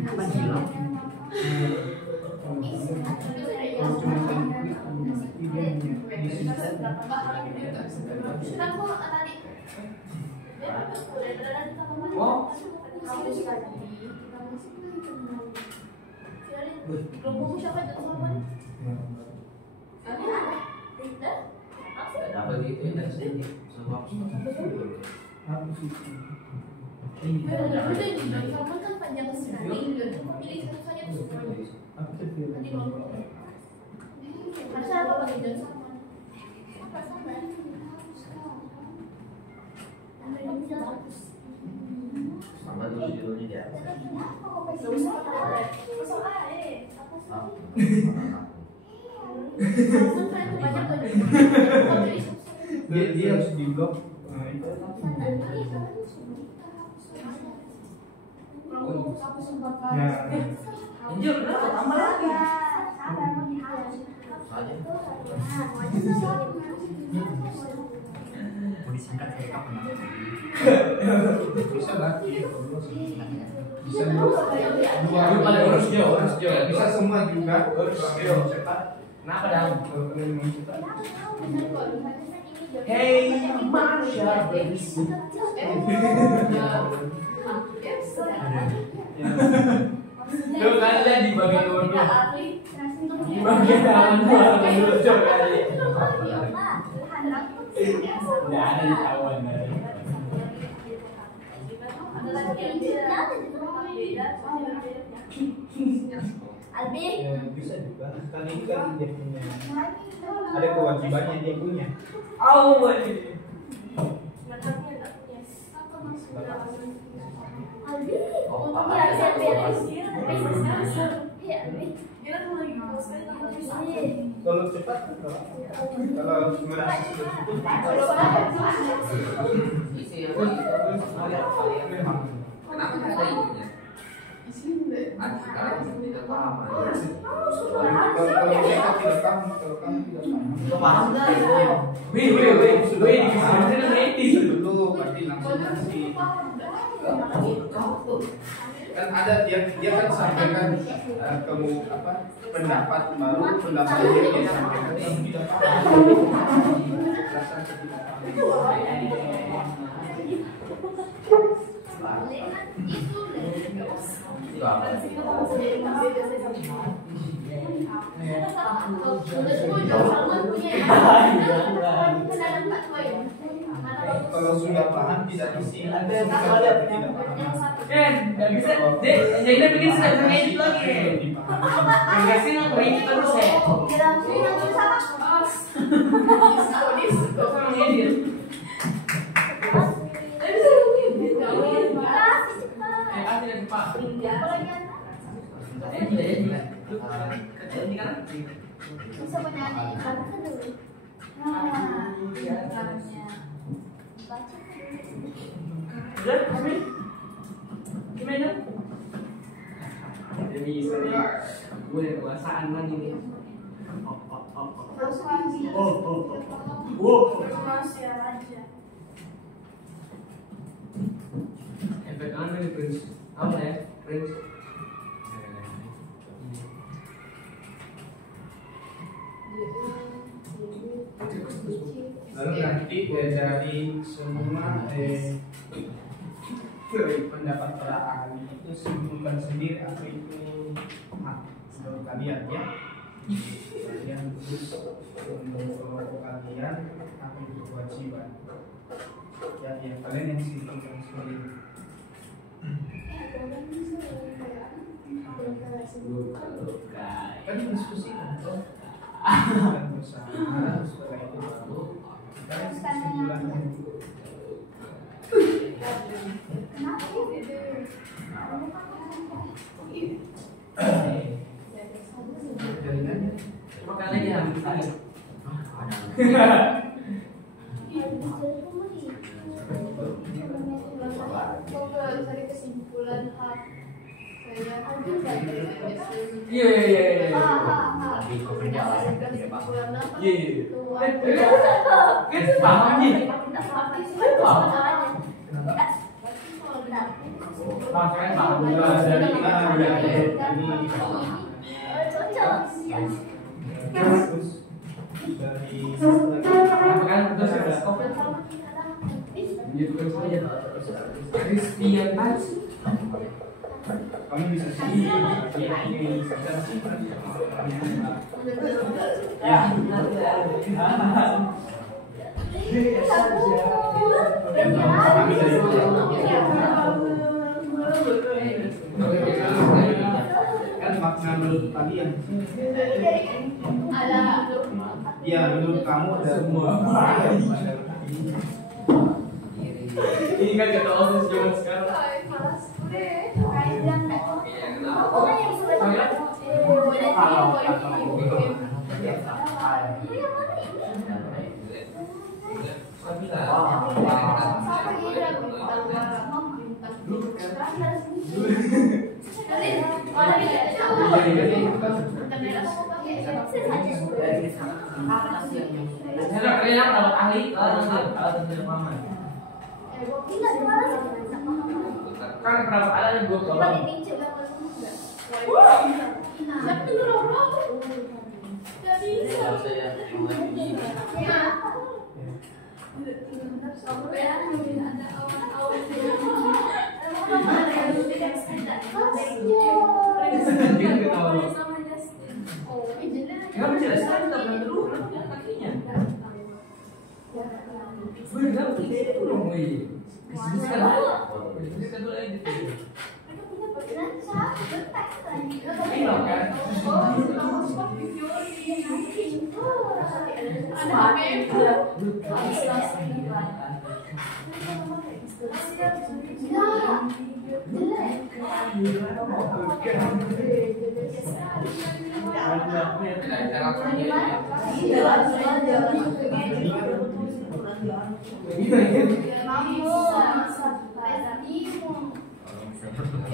Apa sih lo? Oh, Kelompokmu siapa itu sama? Dapat itu ya dari sini. Sebab Kamu kan panjang sekali, jadi pilih satu saja tuh semuanya. Nanti kalau harusnya apa bagi dan sama? Apa sama? Sama dulu judulnya dia. Gak usah pakai kosong aja. Dia harus di blok. Anjir, kenapa tambah lagi? disingkat saya apa pendapat Bisa berarti bisa Dua paling harus jauh, bisa semua juga kalau cepat. Kenapa dong? Kalau kalian mau cepat. Hey, Marsha, Tuh kalian di bagian luar dulu. Di bagian dalam dulu coba kali. Nggak ada di kawan. Ya, bisa juga. Kan ini kan dia punya. Ada kewajibannya dia punya. Oh, Kalau cepat, kalau merasa sudah cukup, Kenapa nggak ada itunya? Sekarang tidak paham. kalau mereka tidak paham, kalau kamu tidak paham, dulu pasti langsung kasih. Kan ada dia kan sampaikan kamu apa pendapat baru, pendapat dia sampaikan kamu tidak paham. Rasa ketidakpahaman. Itu apa? Kalau sudah paham tidak isi. Tidak paham. nggak bisa. Jadi bikin sudah ngedit lagi. Nggak sih nggak ngedit terus ya. Sama ngedit. Tidak Pak. Bisa menyanyi karena kan dulu. Udah, habis. Gimana? Jadi saya gue kekuasaan lagi nih. Efek anu nih Prince. Apa ya? Prince. Lalu nanti dari semua pendapat para ahli itu simpulkan sendiri apa itu hak menurut kalian ya. Kalian terus menurut kalian apa itu kewajiban. Ya, kalian yang simpulkan sendiri. Kan diskusi kan bersama setelah itu baru kita kesimpulannya. Makanya dia habis tadi. Dari kesimpulan hak saya Iya. lebih ke perjalanan tidak apa Iya. Kita paham nih. Makanya paham dari makanya terus ada stop. Christian Paz. Kamu bisa sih ya. Kan makna menurut kalian ya, menurut kamu ada semua. Ini kan kata osis zaman sekarang. Apa sih yang Saya kayaknya dapat ahli kalau tentunya mama. Kan pendapat ada 2 kolom. Kenapa jelaskan kita bilang dulu kakinya? Benar begitu dong, woi. Disebutkan dulu aja. Iya kan?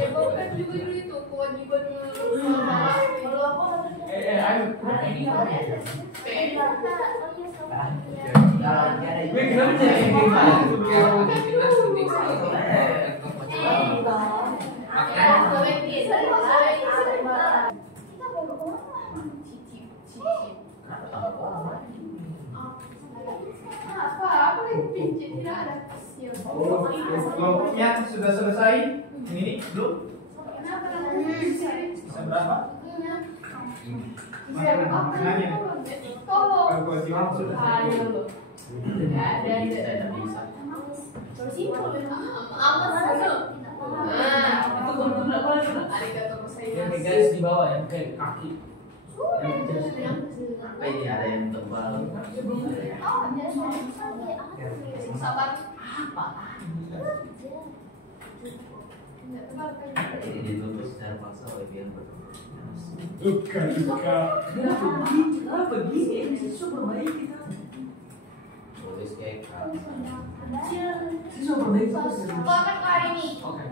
Kan juga dulu itu kewajiban kalau aku Kelompoknya sudah selesai. Ini belum? Bisa berapa? Nanya. Kewajiban sudah. Yang garis di bawah yang kayak kaki. Apa ini ada yang tebal? sabar Ini ditutup secara paksa oleh pihak bertutur. Kenapa gini? Siswa berbaik kita. Tulis kayak Siswa berbaik kita. kan hari ini Oke.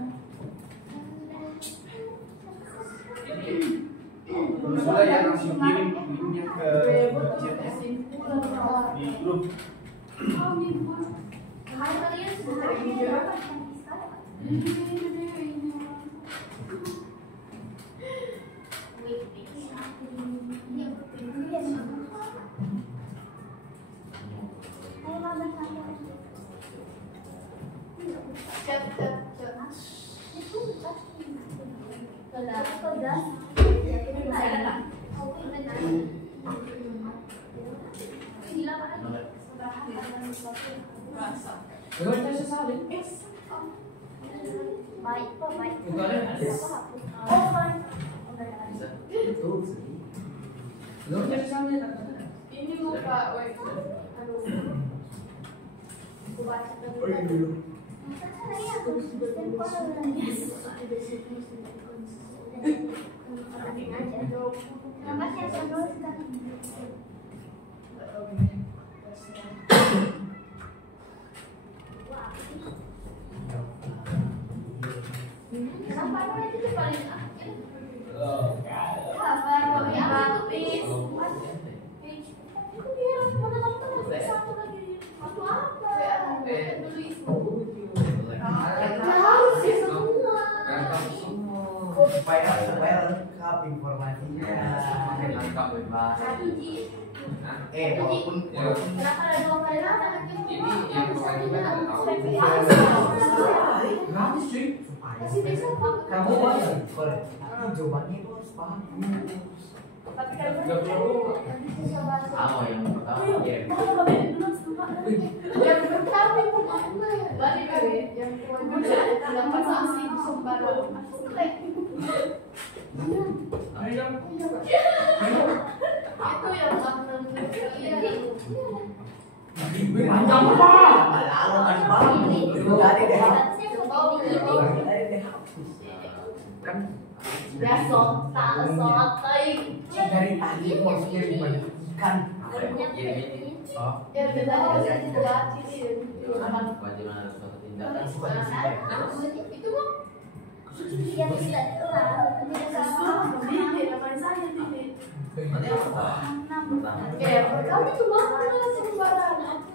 Kalau sudah ya langsung kirim linknya ke chatnya di grup. kalian sudah Coba kita sesalin. baik kok baik. Itu ada itu sedih. Coba kita sesalin. Ini lupa, woi. Aduh. Aku baca dulu. Kenapa itu paling supaya lengkap informasinya. Lengkap bebas. Walaupun Ini yang kewajiban ada tahu. Gratis cuy. kamu jawabannya itu harus paham. Yang pertama ya. yang pertama itu balik lagi yang kewajiban dapat sanksi sembarang itu yang Panjang apa? Lalu kan paham. Dari deh. Kan ya sotai dari tadi maksudnya gimana? Ikan. ya beda harus dibaca Kewajiban ada suatu tindakan suka itu mah yang tidak Berarti yang pertama. Kamu tuh banget sembarang.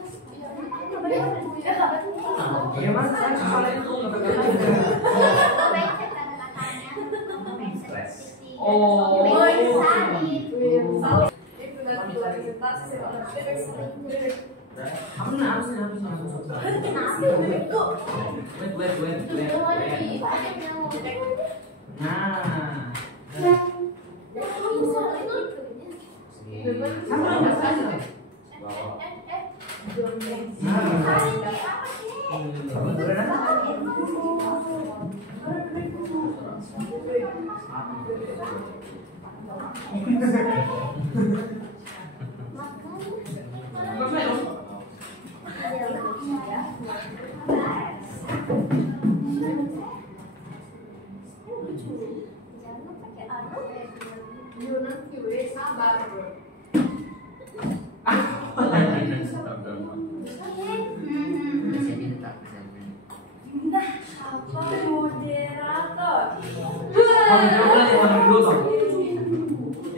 Ya mas, saya soalnya itu nggak pegang. Stres. Oh.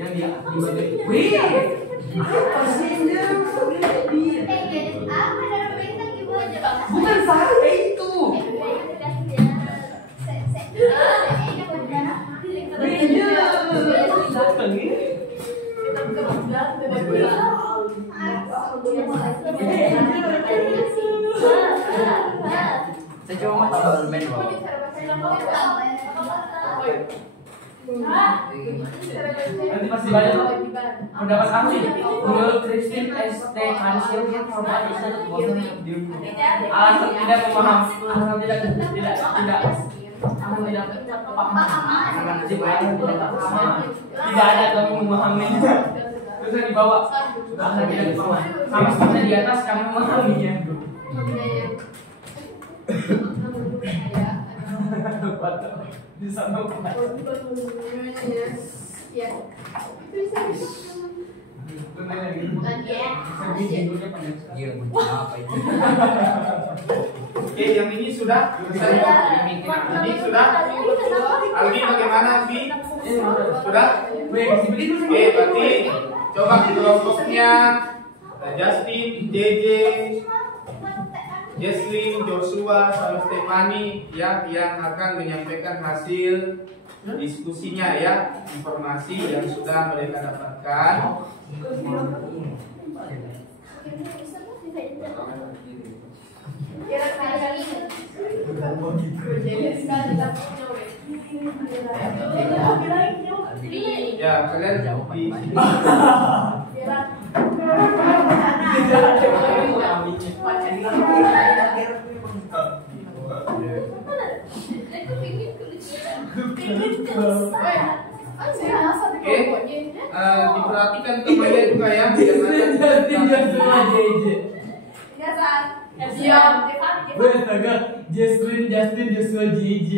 Yang dia di bagian. Wih. Bukan saya itu. Saya cuma mau tahu main bawah. Nanti pasti banyak loh pendapat ahli. Menurut Christine ST Kansil format Islam alasan tidak memahami, alasan tidak paham, karena tidak paham, tidak ada kami memahami. Terus di bawah alasan tidak paham, sama seperti di atas kami memahaminya. Di sana Oke, yang ini sudah selesai. Ini sudah. Aldi bagaimana Aldi? Sudah? Oke, berarti coba kelompoknya Justin, JJ, Jesslyn, Joshua, sama Stefani ya, yang akan menyampaikan hasil diskusinya ya, informasi yang sudah mereka dapatkan. Ya, kalian di diperhatikan temannya juga ya. Justin, Joshua, JJ.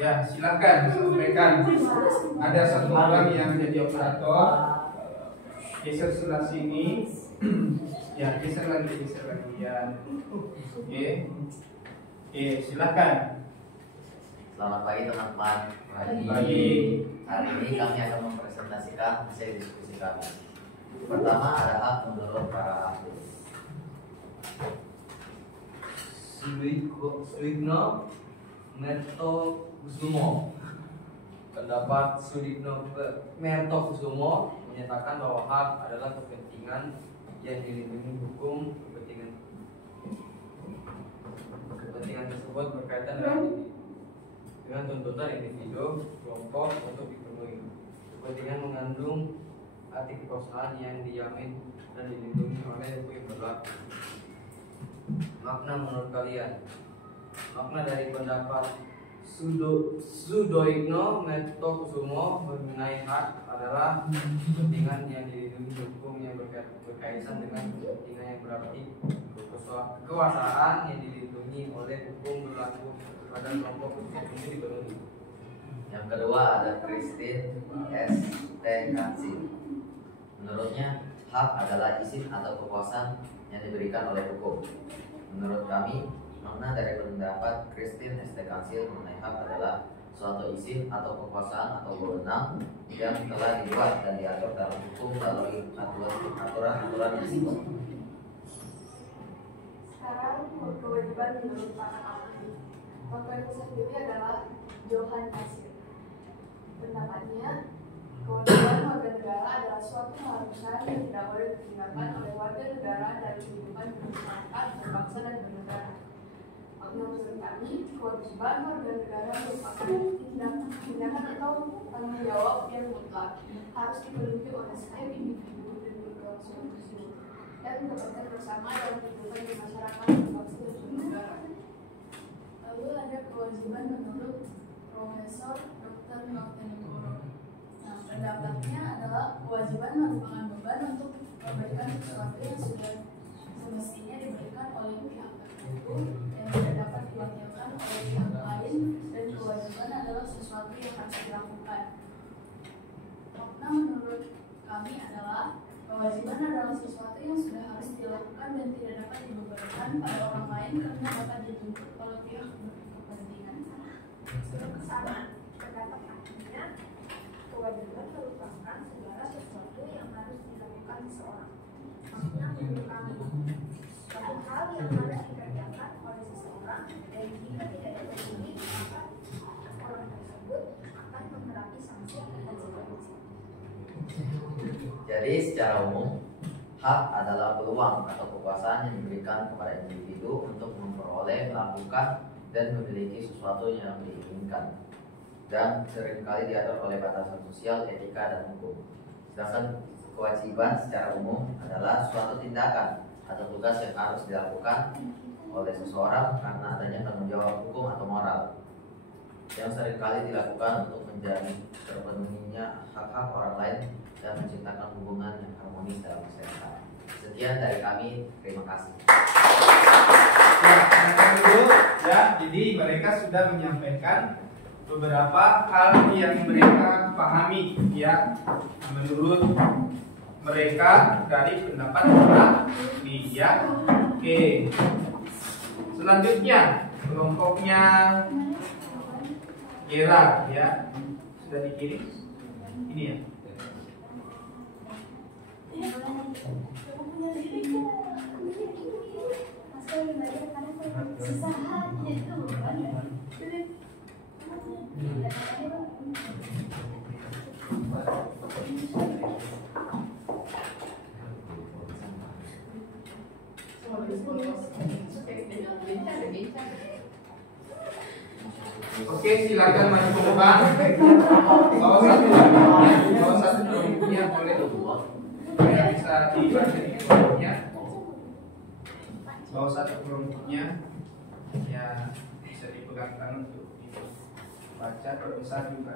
Ya, silakan sampaikan. Ada satu orang yang jadi operator. Geser sebelah sini. Ya, geser lagi ya. Oke, silakan. Selamat pagi teman-teman. Pagi. Hari ini kami akan mempresentasikan hasil diskusi kami. Pertama ada hak menurut para ahli. Sudikno Merto Kusumo. Pendapat Sudikno Merto Kusumo menyatakan bahwa hak adalah kepentingan yang dilindungi hukum. Kepentingan tersebut berkaitan dengan tuntutan individu, kelompok untuk dipenuhi. Kepentingan mengandung arti kepersonaan yang dijamin dan dilindungi oleh hukum yang berlaku. Makna menurut kalian? Makna dari pendapat Sudoigno Metokusumo mengenai hak adalah kepentingan yang dilindungi hukum yang berkaitan dengan kepentingan yang berarti kekuasaan yang dilindungi oleh hukum berlaku pada kelompok ini dipenuhi. Yang kedua ada Christine ST Kansil. Menurutnya hak adalah izin atau kekuasaan yang diberikan oleh hukum. Menurut kami, makna dari pendapat Christine ST Kansil mengenai hak adalah suatu izin atau kekuasaan atau wewenang yang telah dibuat dan diatur dalam hukum melalui aturan-aturan tersebut. Sekarang kewajiban menurut para ahli. Tokoh yang sendiri adalah Johan Nasir. Pendapatnya, kewajiban warga negara adalah suatu keharusan yang tidak boleh ditinggalkan oleh warga negara dari kehidupan bermasyarakat, berbangsa dan bernegara. Menurut kami, kewajiban warga negara merupakan tindakan atau tanggung jawab yang mutlak harus dipenuhi oleh setiap individu demi kelangsungan tersebut dan mendapatkan bersama dalam kehidupan di masyarakat, berbangsa dan bernegara. Lalu ada kewajiban menurut Profesor Dr. Nurtanigoro. Nah, pendapatnya adalah kewajiban merupakan beban untuk memberikan sesuatu yang sudah semestinya diberikan oleh pihak tertentu yang tidak dapat diwakilkan oleh pihak lain, dan kewajiban adalah sesuatu yang harus dilakukan. Makna menurut kami adalah kewajiban adalah sesuatu yang sudah harus dilakukan dan tidak dapat dibebankan pada orang lain karena dapat dituntut oleh pihak berkepentingan. Kesamaan pendapat akhirnya, kewajiban merupakan segala sesuatu yang harus dilakukan seseorang. Maksudnya menurut kami, suatu hal yang harus dikerjakan oleh seseorang dan jika tidak dipenuhi maka orang tersebut akan menghadapi sanksi dan konsekuensi. Jadi secara umum, hak adalah peluang atau kekuasaan yang diberikan kepada individu untuk memperoleh, melakukan, dan memiliki sesuatu yang diinginkan, dan seringkali diatur oleh batasan sosial, etika, dan hukum. Sedangkan kewajiban secara umum adalah suatu tindakan atau tugas yang harus dilakukan oleh seseorang karena adanya tanggung jawab hukum atau moral yang seringkali dilakukan untuk menjadi terpenuhinya hak-hak orang lain dan menciptakan hubungan yang harmonis dalam masyarakat. Sekian dari kami, terima kasih. Ya, jadi mereka sudah menyampaikan beberapa hal yang mereka pahami, ya, menurut mereka dari pendapat ahli, ya. Oke. Selanjutnya kelompoknya Gerard, ya, sudah dikirim. Ini ya. Oke, silakan maju ke depan. Bawa satu kelompoknya boleh. Supaya bisa dibaca di kelompoknya. Bawa satu kelompoknya. Ya, bisa dipegang tangan untuk dibaca. Terbesar juga.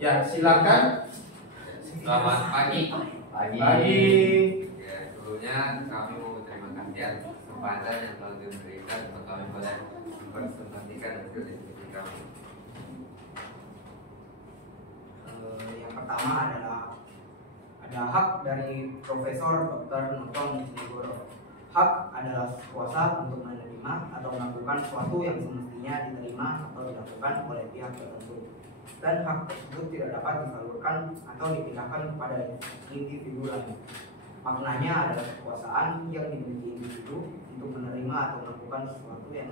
Ya, silakan. Selamat pagi. Pagi. Ya, dulunya kami mau berterima kasih atas kesempatan yang telah diberikan untuk kami boleh mempresentasikan hasil diskusi kami. Yang pertama adalah ada hak dari Profesor Dr. Nurtanigoro. Hak adalah kuasa untuk menerima atau melakukan sesuatu yang semestinya diterima atau dilakukan oleh pihak tertentu, dan hak tersebut tidak dapat disalurkan atau dipindahkan kepada individu lain. Maknanya adalah kekuasaan yang dimiliki individu untuk menerima atau melakukan sesuatu yang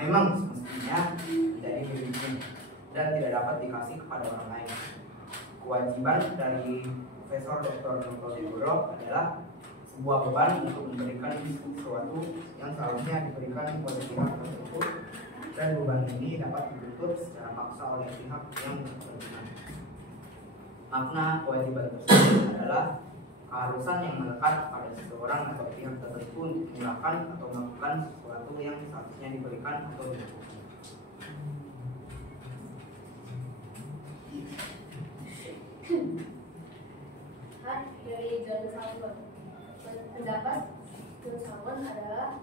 memang semestinya tidak dimiliki dan tidak dapat dikasih kepada orang lain. Kewajiban dari Profesor Dr. Nurtanigoro adalah sebuah beban untuk memberikan sesuatu yang seharusnya diberikan kepada pihak tersebut, dan beban ini dapat dituntut secara paksa oleh pihak yang berkepentingan. Makna kewajiban tersebut adalah keharusan yang melekat pada seseorang atau pihak tertentu untuk melakukan atau melakukan sesuatu yang seharusnya diberikan atau dilakukan. Hak dari John Salmon. Pendapat John Salmon adalah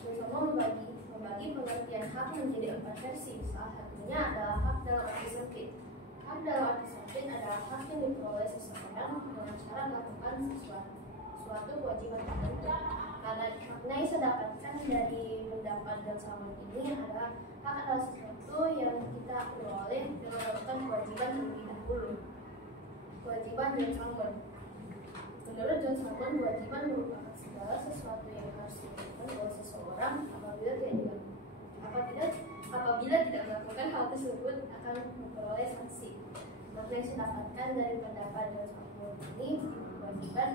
John Salmon membagi pengertian hak menjadi 4 versi. Salah satunya adalah hak dalam arti sempit. Hak dalam arti sempit adalah hak yang diperoleh seseorang dengan cara melakukan suatu kewajiban tertentu. Karena makna yang saya dapatkan dari pendapat dan Salmon ini adalah hak adalah sesuatu yang kita peroleh dengan melakukan kewajiban terlebih dahulu. Kewajiban John Salmon. Menurut John Salmon, kewajiban merupakan segala sesuatu yang harus dilakukan oleh seseorang apabila tidak melakukan hal tersebut akan memperoleh sanksi. Makna yang saya dapatkan dari pendapat John Salmon ini, kewajiban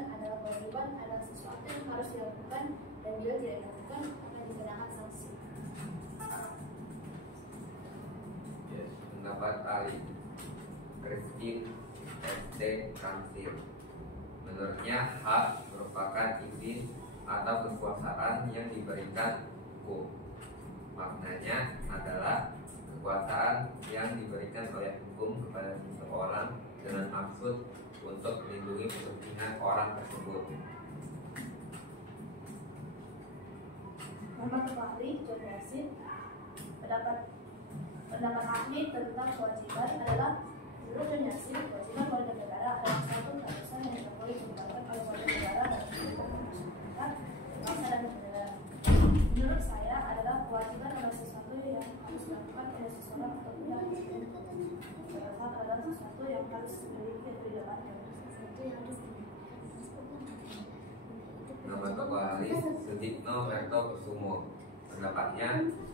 adalah sesuatu yang harus dilakukan dan bila tidak dilakukan akan dikenakan sanksi. Pendapat ahli Christine SD Kansil. Menurutnya hak merupakan izin atau kekuasaan yang diberikan hukum. Maknanya adalah kekuasaan yang diberikan oleh hukum kepada seseorang dengan maksud untuk melindungi kepentingan orang tersebut. Nama ahli John Yasin. Pendapat ahli tentang kewajiban adalah menurut John Yasin, kewajiban warga negara adalah suatu keharusan yang tidak boleh dilakukan oleh warga negara dan masyarakat, bangsa dan negara. Menurut saya adalah kewajiban adalah sesuatu yang harus dilakukan oleh seseorang atau tidak. Hak adalah sesuatu yang harus dimiliki atau didapatkan. Nama tokoh ahli Sudikno Merto Kusumo. Pendapatnya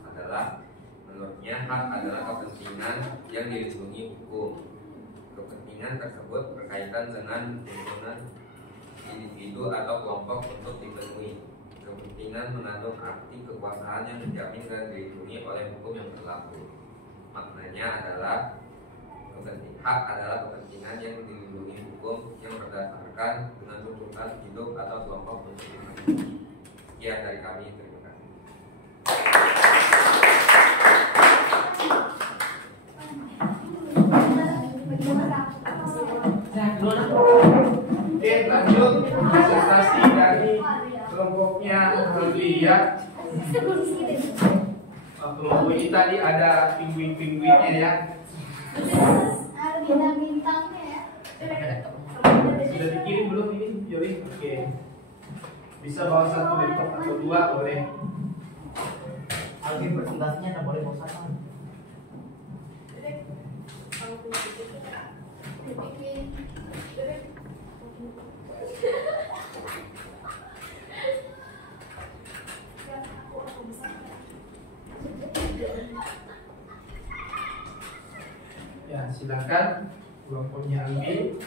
adalah menurutnya hak adalah kepentingan yang dilindungi hukum. Kepentingan tersebut berkaitan dengan tuntunan individu atau kelompok untuk dipenuhi. Kepentingan mengandung arti kekuasaan yang menjamin dan dilindungi oleh hukum yang berlaku. Maknanya adalah hak adalah kepentingan yang dilindungi hukum yang berdasarkan dengan tuntutan hidup atau kelompok untuk dipenuhi. Sekian dari kami, terima kasih. Oke, lanjut presentasi dari kelompoknya Alvia. Kelompok ini tadi ada pinguin-pinguinnya ya. Bintang-bintangnya ya. Sudah dikirim belum ini, Yoli? Oke. Bisa bawa satu laptop atau dua boleh. Alvin presentasinya nggak boleh bawa satu. Ya, silakan kelompoknya Alvin.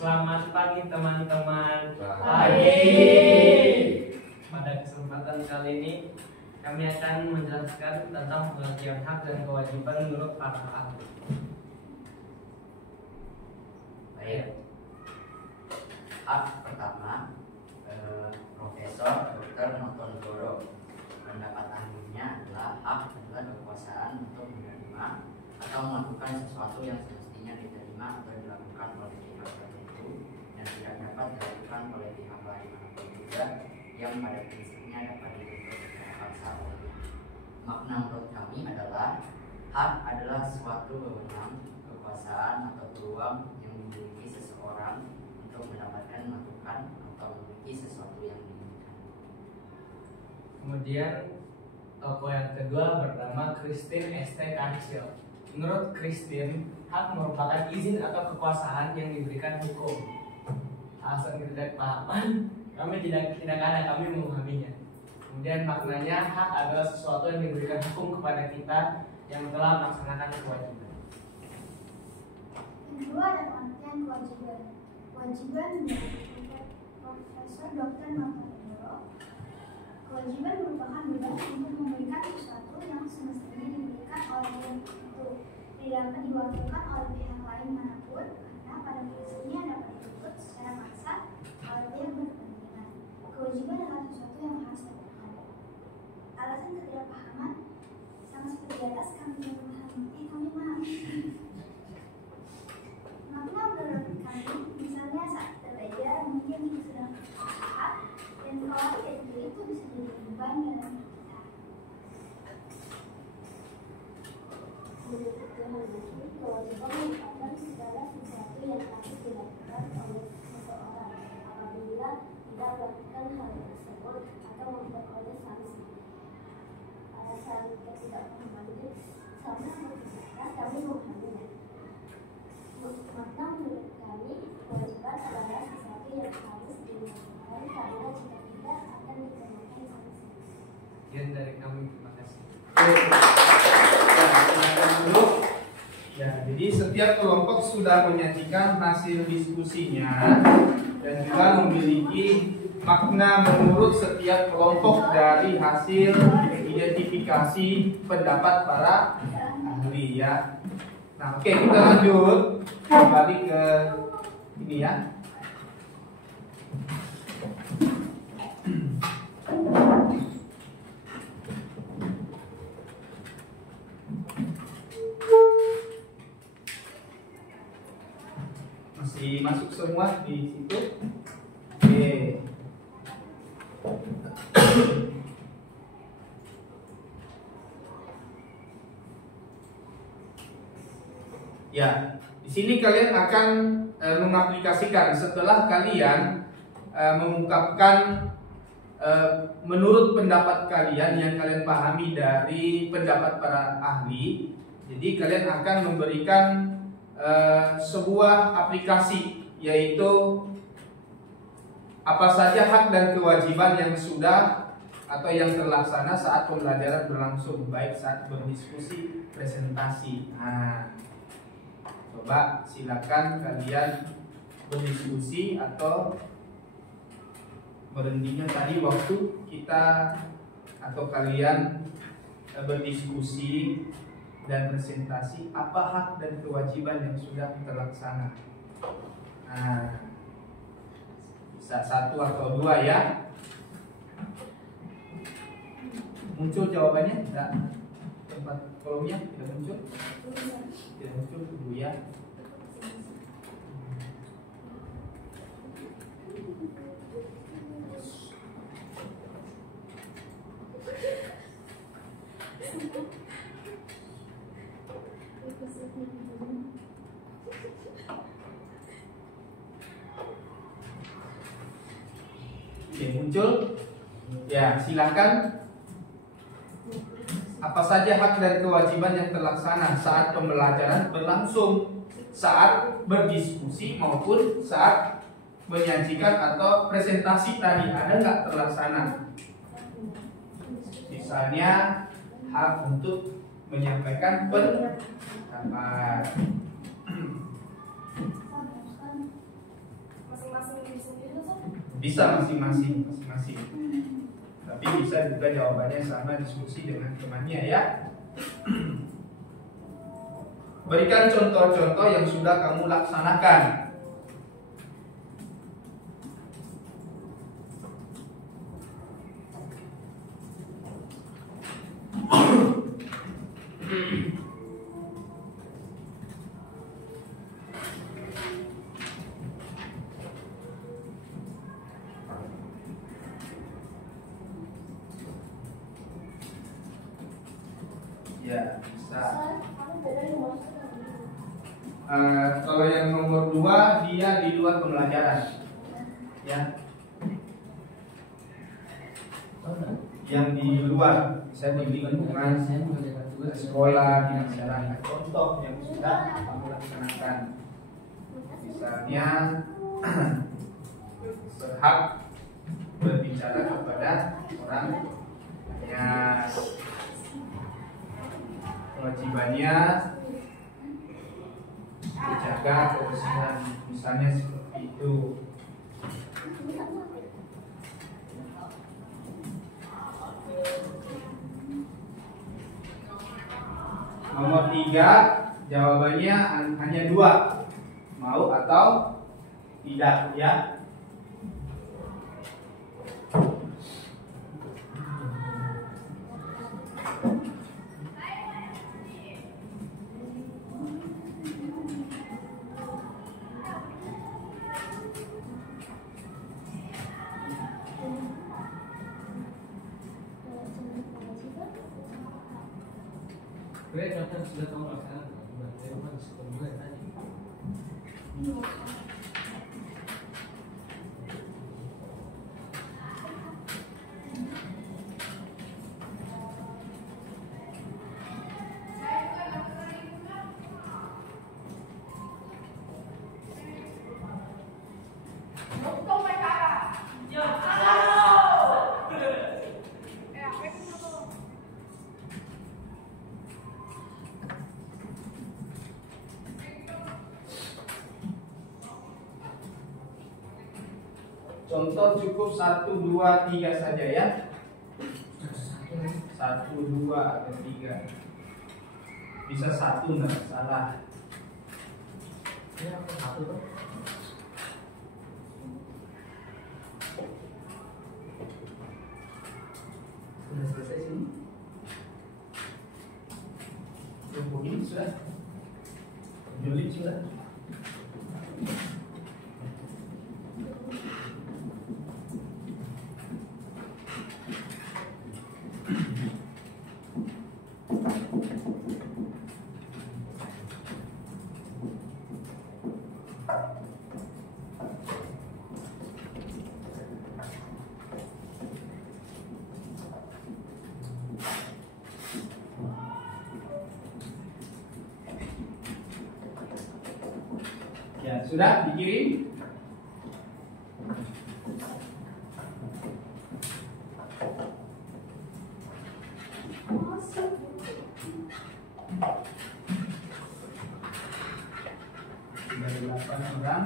Selamat pagi teman-teman. Pada kesempatan kali ini kami akan menjelaskan tentang pengertian hak dan kewajiban menurut para ahli. Baik. Hak pertama, Profesor Dr. Noton Goro. Pendapat ahlinya adalah hak adalah kekuasaan untuk menerima atau melakukan sesuatu yang semestinya diterima atau dilakukan oleh pihak tertentu dan tidak dapat dilakukan oleh pihak lain manapun juga yang pada prinsipnya dapat dituntut secara paksa olehnya. Makna menurut kami adalah hak adalah suatu wewenang, kekuasaan atau peluang yang dimiliki seseorang untuk mendapatkan, melakukan atau memiliki sesuatu yang diinginkan. Kemudian tokoh yang kedua bernama Christine ST Kansil. Menurut Christine, hak merupakan izin atau kekuasaan yang diberikan hukum. Alasan tidak pahaman, kami tidak ada, kami memahaminya. Kemudian maknanya hak adalah sesuatu yang diberikan hukum kepada kita yang telah melaksanakan kewajiban. Yang kedua ada pengertian kewajiban. Kewajiban menurut Profesor Dr. Noton Goro. Kewajiban merupakan beban untuk memberikan sesuatu yang semestinya diberikan oleh yang itu, tidak dapat diwakilkan oleh pihak lain manapun karena pada prinsipnya dapat dituntut secara paksa oleh pihak berkepentingan. Kewajiban adalah sesuatu yang harus dilakukan. Alasan ketidakpahaman sama seperti di atas kami memahami, kami memahami. Makna menurut kami, misalnya saat kita belajar mungkin sedang istirahat dan kewajiban merupakan segala sesuatu yang harus dilakukan oleh seseorang. Apabila tidak melakukan hal tersebut atau memperoleh sanksi. Alasan ketidakpahaman ini sama seperti kami memahaminya. Makna menurut kami, kewajiban adalah sesuatu yang harus dilakukan karena jika tidak akan dikenakan sanksi. Sekian dari kami, terima kasih. Ya, jadi setiap kelompok sudah menyajikan hasil diskusinya dan juga memiliki makna menurut setiap kelompok dari hasil identifikasi pendapat para ahli ya. Nah, oke, kita lanjut kembali ke ini ya. Masih masuk semua di situ. Oke. Ya, di sini kalian akan mengaplikasikan setelah kalian mengungkapkan menurut pendapat kalian yang kalian pahami dari pendapat para ahli. Jadi kalian akan memberikan sebuah aplikasi, yaitu apa saja hak dan kewajiban yang sudah atau yang terlaksana saat pembelajaran berlangsung, baik saat berdiskusi, presentasi. Nah, coba silakan kalian berdiskusi atau berhentinya tadi waktu kita atau kalian berdiskusi dan presentasi, apa hak dan kewajiban yang sudah terlaksana. Nah, bisa satu atau dua ya. Muncul jawabannya? Tidak. Tempat kolomnya tidak muncul? Tidak muncul dulu ya. Oke, muncul. Ya, silakan. Apa saja hak dan kewajiban yang terlaksana saat pembelajaran berlangsung, saat berdiskusi maupun saat menyajikan atau presentasi tadi, ada nggak terlaksana? Misalnya hak untuk menyampaikan pendapat. Bisa masing-masing. Tapi bisa juga jawabannya sama, diskusi dengan temannya ya. Berikan contoh-contoh yang sudah kamu laksanakan. Ya, bisa. Kalau yang nomor 2 dia di luar pembelajaran, ya. Yang di luar, bisa di lingkungan sekolah, di masyarakat. Contoh yang sudah kamu laksanakan, misalnya berhak berbicara kepada orang banyak. Kewajibannya menjaga kebersihan, misalnya seperti itu. Nomor 3, jawabannya hanya 2, mau atau tidak ya. Contoh sudah kamu laksanakan. cuma diskon dulu ya tadi. Contoh cukup 1, 2, 3 saja ya. 1, 2, atau 3. Bisa 1 nggak salah. Ini apa satu tuh? Sudah selesai sini. Begini sudah. Juli sudah. Ya, sudah dikirim? Sudah 8 orang.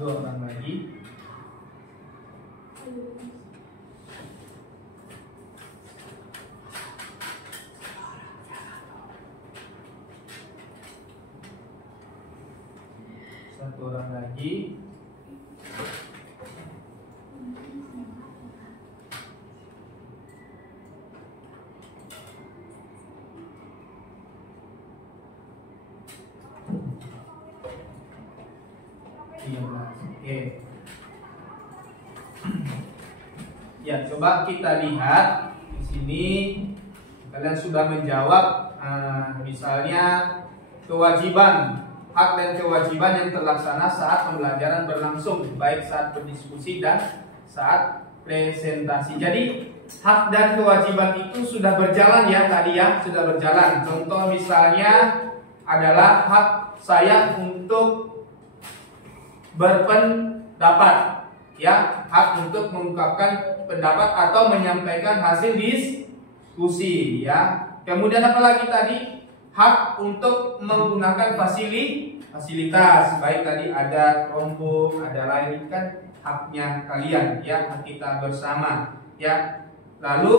Dua orang lagi. Satu orang lagi. Oke. Ya, coba kita lihat di sini. Kalian sudah menjawab, misalnya kewajiban, hak dan kewajiban yang terlaksana saat pembelajaran berlangsung, baik saat berdiskusi dan saat presentasi. Jadi hak dan kewajiban itu sudah berjalan ya tadi ya, sudah berjalan. Contoh misalnya adalah hak saya untuk berpendapat, ya, hak untuk mengungkapkan pendapat atau menyampaikan hasil diskusi, ya. Kemudian apa lagi tadi? Hak untuk menggunakan fasilitas, baik tadi ada Chromebook, ada lain, kan haknya kalian, ya, hak kita bersama, ya. Lalu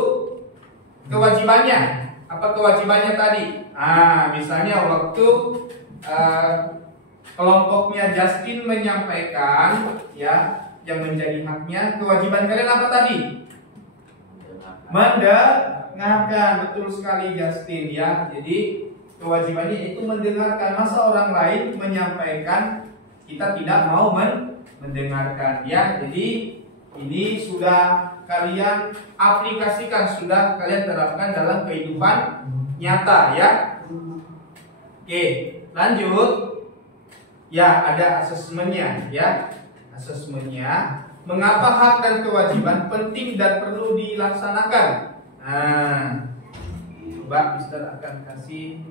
kewajibannya, apa kewajibannya tadi? Misalnya waktu kelompoknya Justin menyampaikan, ya, yang menjadi haknya, kewajiban kalian apa tadi? Mendengarkan, betul sekali Justin, ya. Jadi kewajibannya itu mendengarkan. Masa orang lain menyampaikan kita tidak mau mendengarkan, ya. Jadi ini sudah kalian aplikasikan, sudah kalian terapkan dalam kehidupan nyata, ya. Oke, lanjut. Ya, ada asesmennya, ya. Asesmennya, mengapa hak dan kewajiban penting dan perlu dilaksanakan? Coba Mister akan kasih.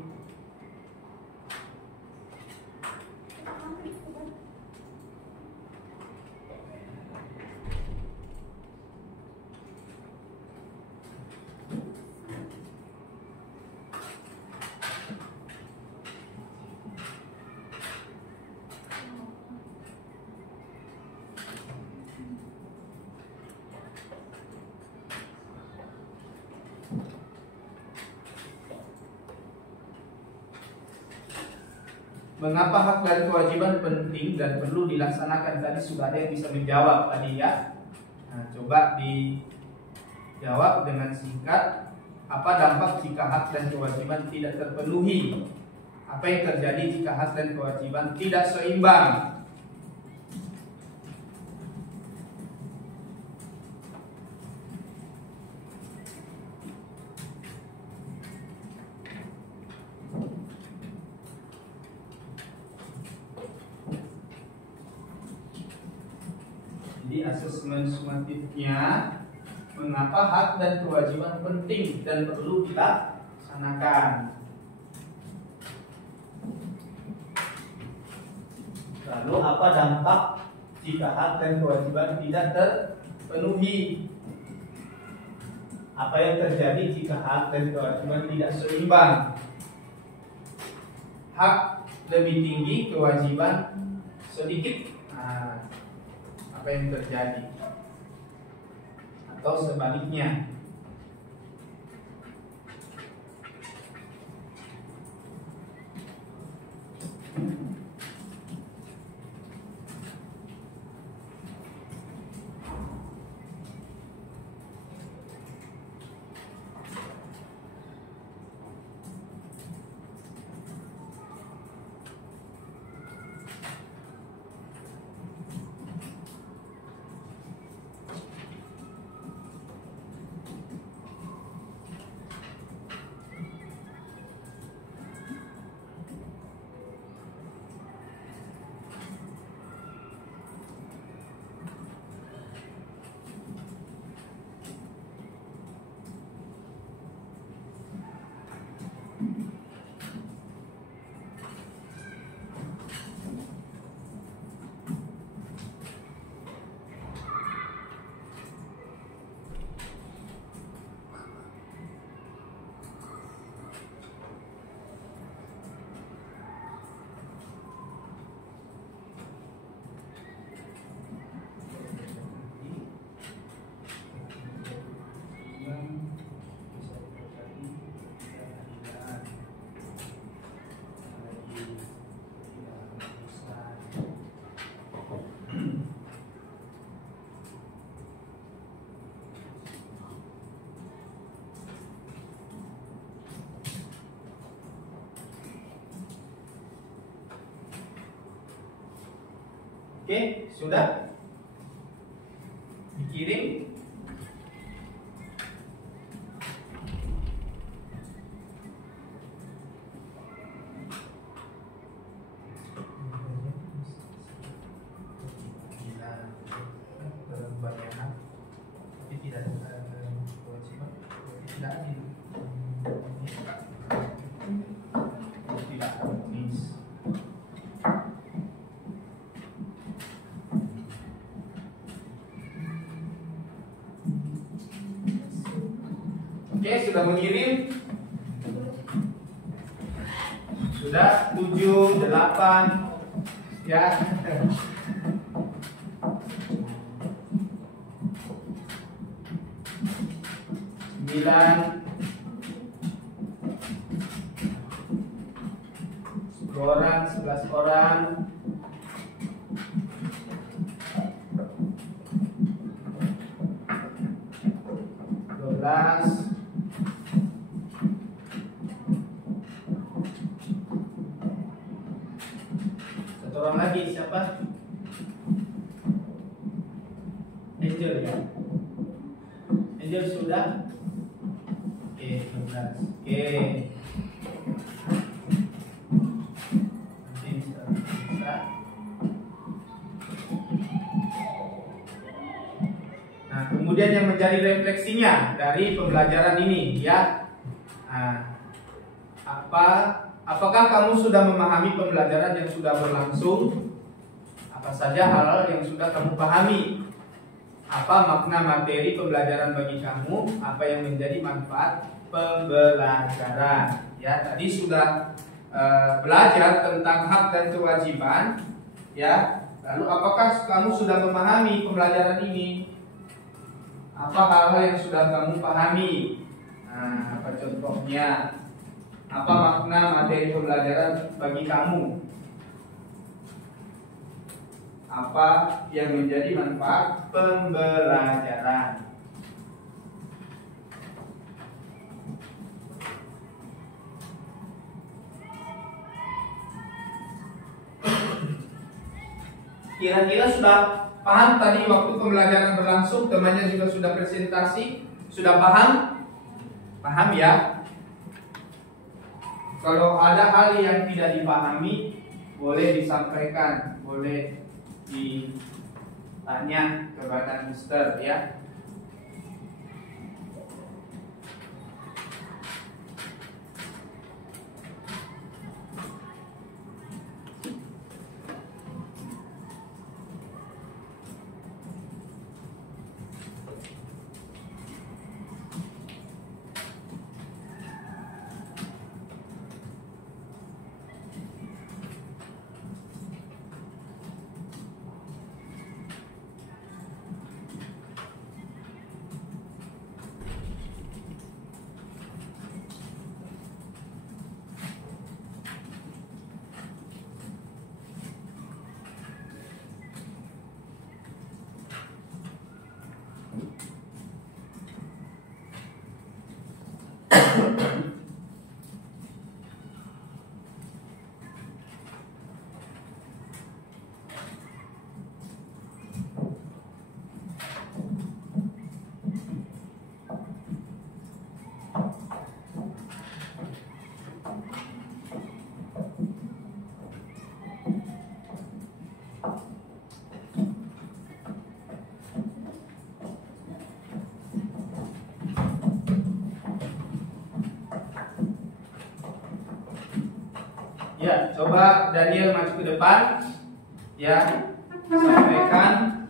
Mengapa hak dan kewajiban penting dan perlu dilaksanakan? Tadi sudah ada yang bisa menjawab tadi ya. Nah, coba dijawab dengan singkat. Apa dampak jika hak dan kewajiban tidak terpenuhi? Apa yang terjadi jika hak dan kewajiban tidak seimbang? Jadi asesmen sumatifnya, mengapa hak dan kewajiban penting dan perlu dilaksanakan. Lalu apa dampak jika hak dan kewajiban tidak terpenuhi? Apa yang terjadi jika hak dan kewajiban tidak seimbang? Hak lebih tinggi, kewajiban sedikit. Nah, apa yang terjadi? Atau sebaliknya? Oke, sudah dikirim. Berbahagia, tapi tidak kewajiban, tidak adil. Tidak harmonis. Oke, sudah mengirim. Sudah 7, 8 ya. 9 10 orang, 11 orang. 12. Satu orang lagi, siapa? Angel ya. Angel sudah. Oke, 12. Oke. Nanti bisa. Nah, kemudian yang menjadi refleksinya dari pembelajaran ini ya. Nah, apakah kamu sudah memahami pembelajaran yang sudah berlangsung? Apa saja hal-hal yang sudah kamu pahami? Apa makna materi pembelajaran bagi kamu? Apa yang menjadi manfaat pembelajaran? Ya, tadi sudah belajar tentang hak dan kewajiban. Ya, lalu apakah kamu sudah memahami pembelajaran ini? Apa hal-hal yang sudah kamu pahami? Nah, Contohnya, apa makna materi pembelajaran bagi kamu? Apa yang menjadi manfaat pembelajaran? Kira-kira sudah paham tadi waktu pembelajaran berlangsung, temannya juga sudah presentasi, sudah paham? Paham ya? Kalau ada hal yang tidak dipahami, boleh disampaikan, boleh ditanya kepada Mister ya. Ya, coba Daniel maju ke depan. Ya, sampaikan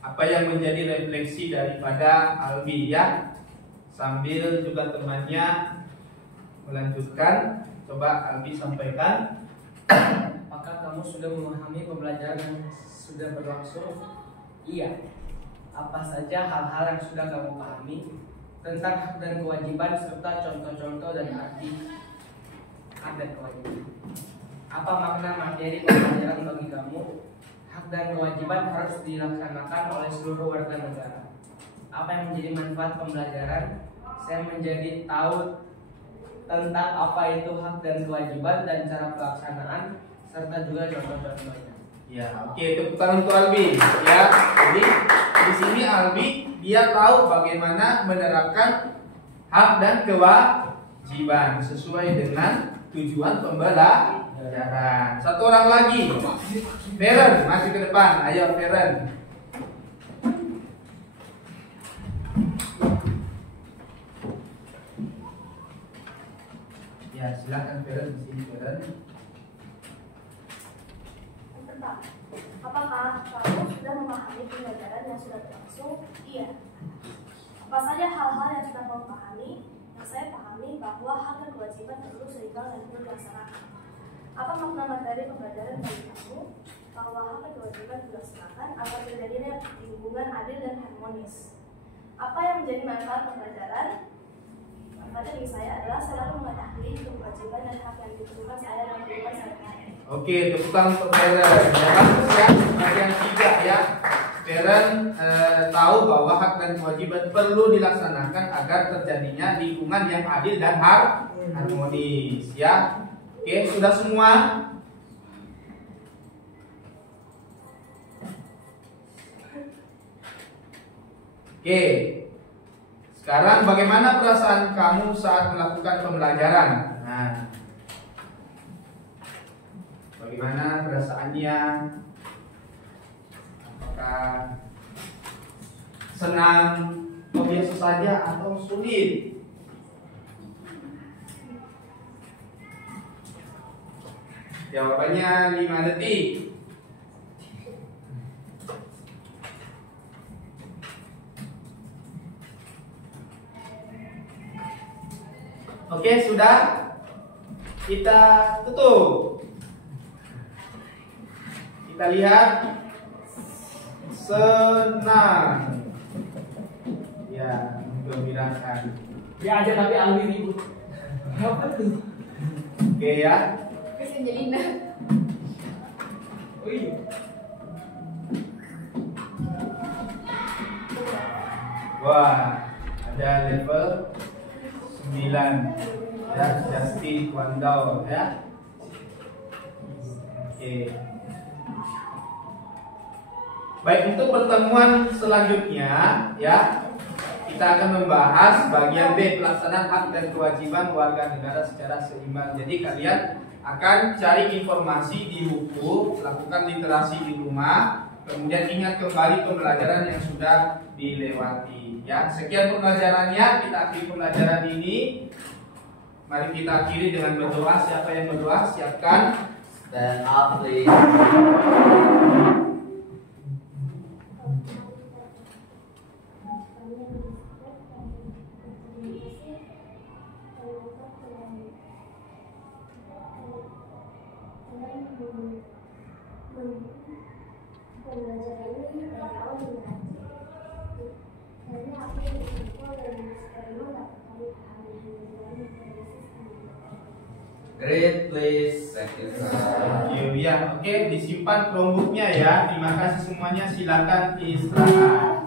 apa yang menjadi refleksi daripada Albi ya. Sambil juga temannya melanjutkan. Coba Albi sampaikan. Apakah kamu sudah memahami pembelajaran yang sudah berlangsung? Iya. Apa saja hal-hal yang sudah kamu pahami tentang hak dan kewajiban serta contoh-contoh dan arti hak dan kewajiban? Apa makna materi pembelajaran bagi kamu? Hak dan kewajiban harus dilaksanakan oleh seluruh warga negara. Apa yang menjadi manfaat pembelajaran? Saya menjadi tahu tentang apa itu hak dan kewajiban dan cara pelaksanaan serta juga contoh-contohnya. Ya, oke, tepuk tangan untuk Albi. Ya, jadi di sini Albi dia tahu bagaimana menerapkan hak dan kewajiban sesuai dengan tujuan pembelajaran. Satu orang lagi, Feren, maju ke depan. Ayo Feren. Ya, silakan Feren di sini Feren. Apakah kamu sudah memahami pembelajaran yang sudah berlangsung? Iya. Apa saja hal-hal yang sudah kamu pahami? Yang saya pahami bahwa hak dan kewajiban perlu seimbang dan perlu dilaksanakan. Apa makna materi pembelajaran bagi kamu? Bahwa hak dan kewajiban dilaksanakan agar terjadinya hubungan adil dan harmonis. Apa yang menjadi manfaat pembelajaran? Manfaat bagi saya adalah selalu mengetahui kewajiban dan hak yang ditentukan saya dalam kehidupan sehari-hari. Oke, tepuk tangan untuk Feren. Ya, bagus ya. Bagian 3 ya. Feren tahu bahwa hak dan kewajiban perlu dilaksanakan agar terjadinya lingkungan yang adil dan harmonis ya. Oke, sudah semua? Oke. Sekarang bagaimana perasaan kamu saat melakukan pembelajaran? Nah, bagaimana perasaannya? Apakah senang, atau biasa saja, atau sulit? Jawabannya 5 detik. Oke, sudah? Kita tutup. Kita lihat. Senang. Ya. Ya, menggembirakan. Ya aja tapi Alwi ribut. Apa tuh? Oke ya. Kasih Angelina. Oh iya. Wah, ada level 9 ya, Justin Wandau ya. Oke. Baik, untuk pertemuan selanjutnya ya, kita akan membahas bagian B, pelaksanaan hak dan kewajiban warga negara secara seimbang. Jadi kalian akan cari informasi di buku, lakukan literasi di rumah, kemudian ingat kembali pembelajaran yang sudah dilewati. Ya, sekian pembelajarannya. Kita akhiri pembelajaran ini. Mari kita akhiri dengan berdoa. Siapa yang berdoa? Siapkan. Stand up, please. Pembelajaran ini dari awal hingga akhir. Karena aku bersyukur dan terima dapat kami pahami hubungan Great, please. Thank you, Thank you. Ya, oke, disimpan Chromebooknya ya. Terima kasih semuanya. Silakan istirahat.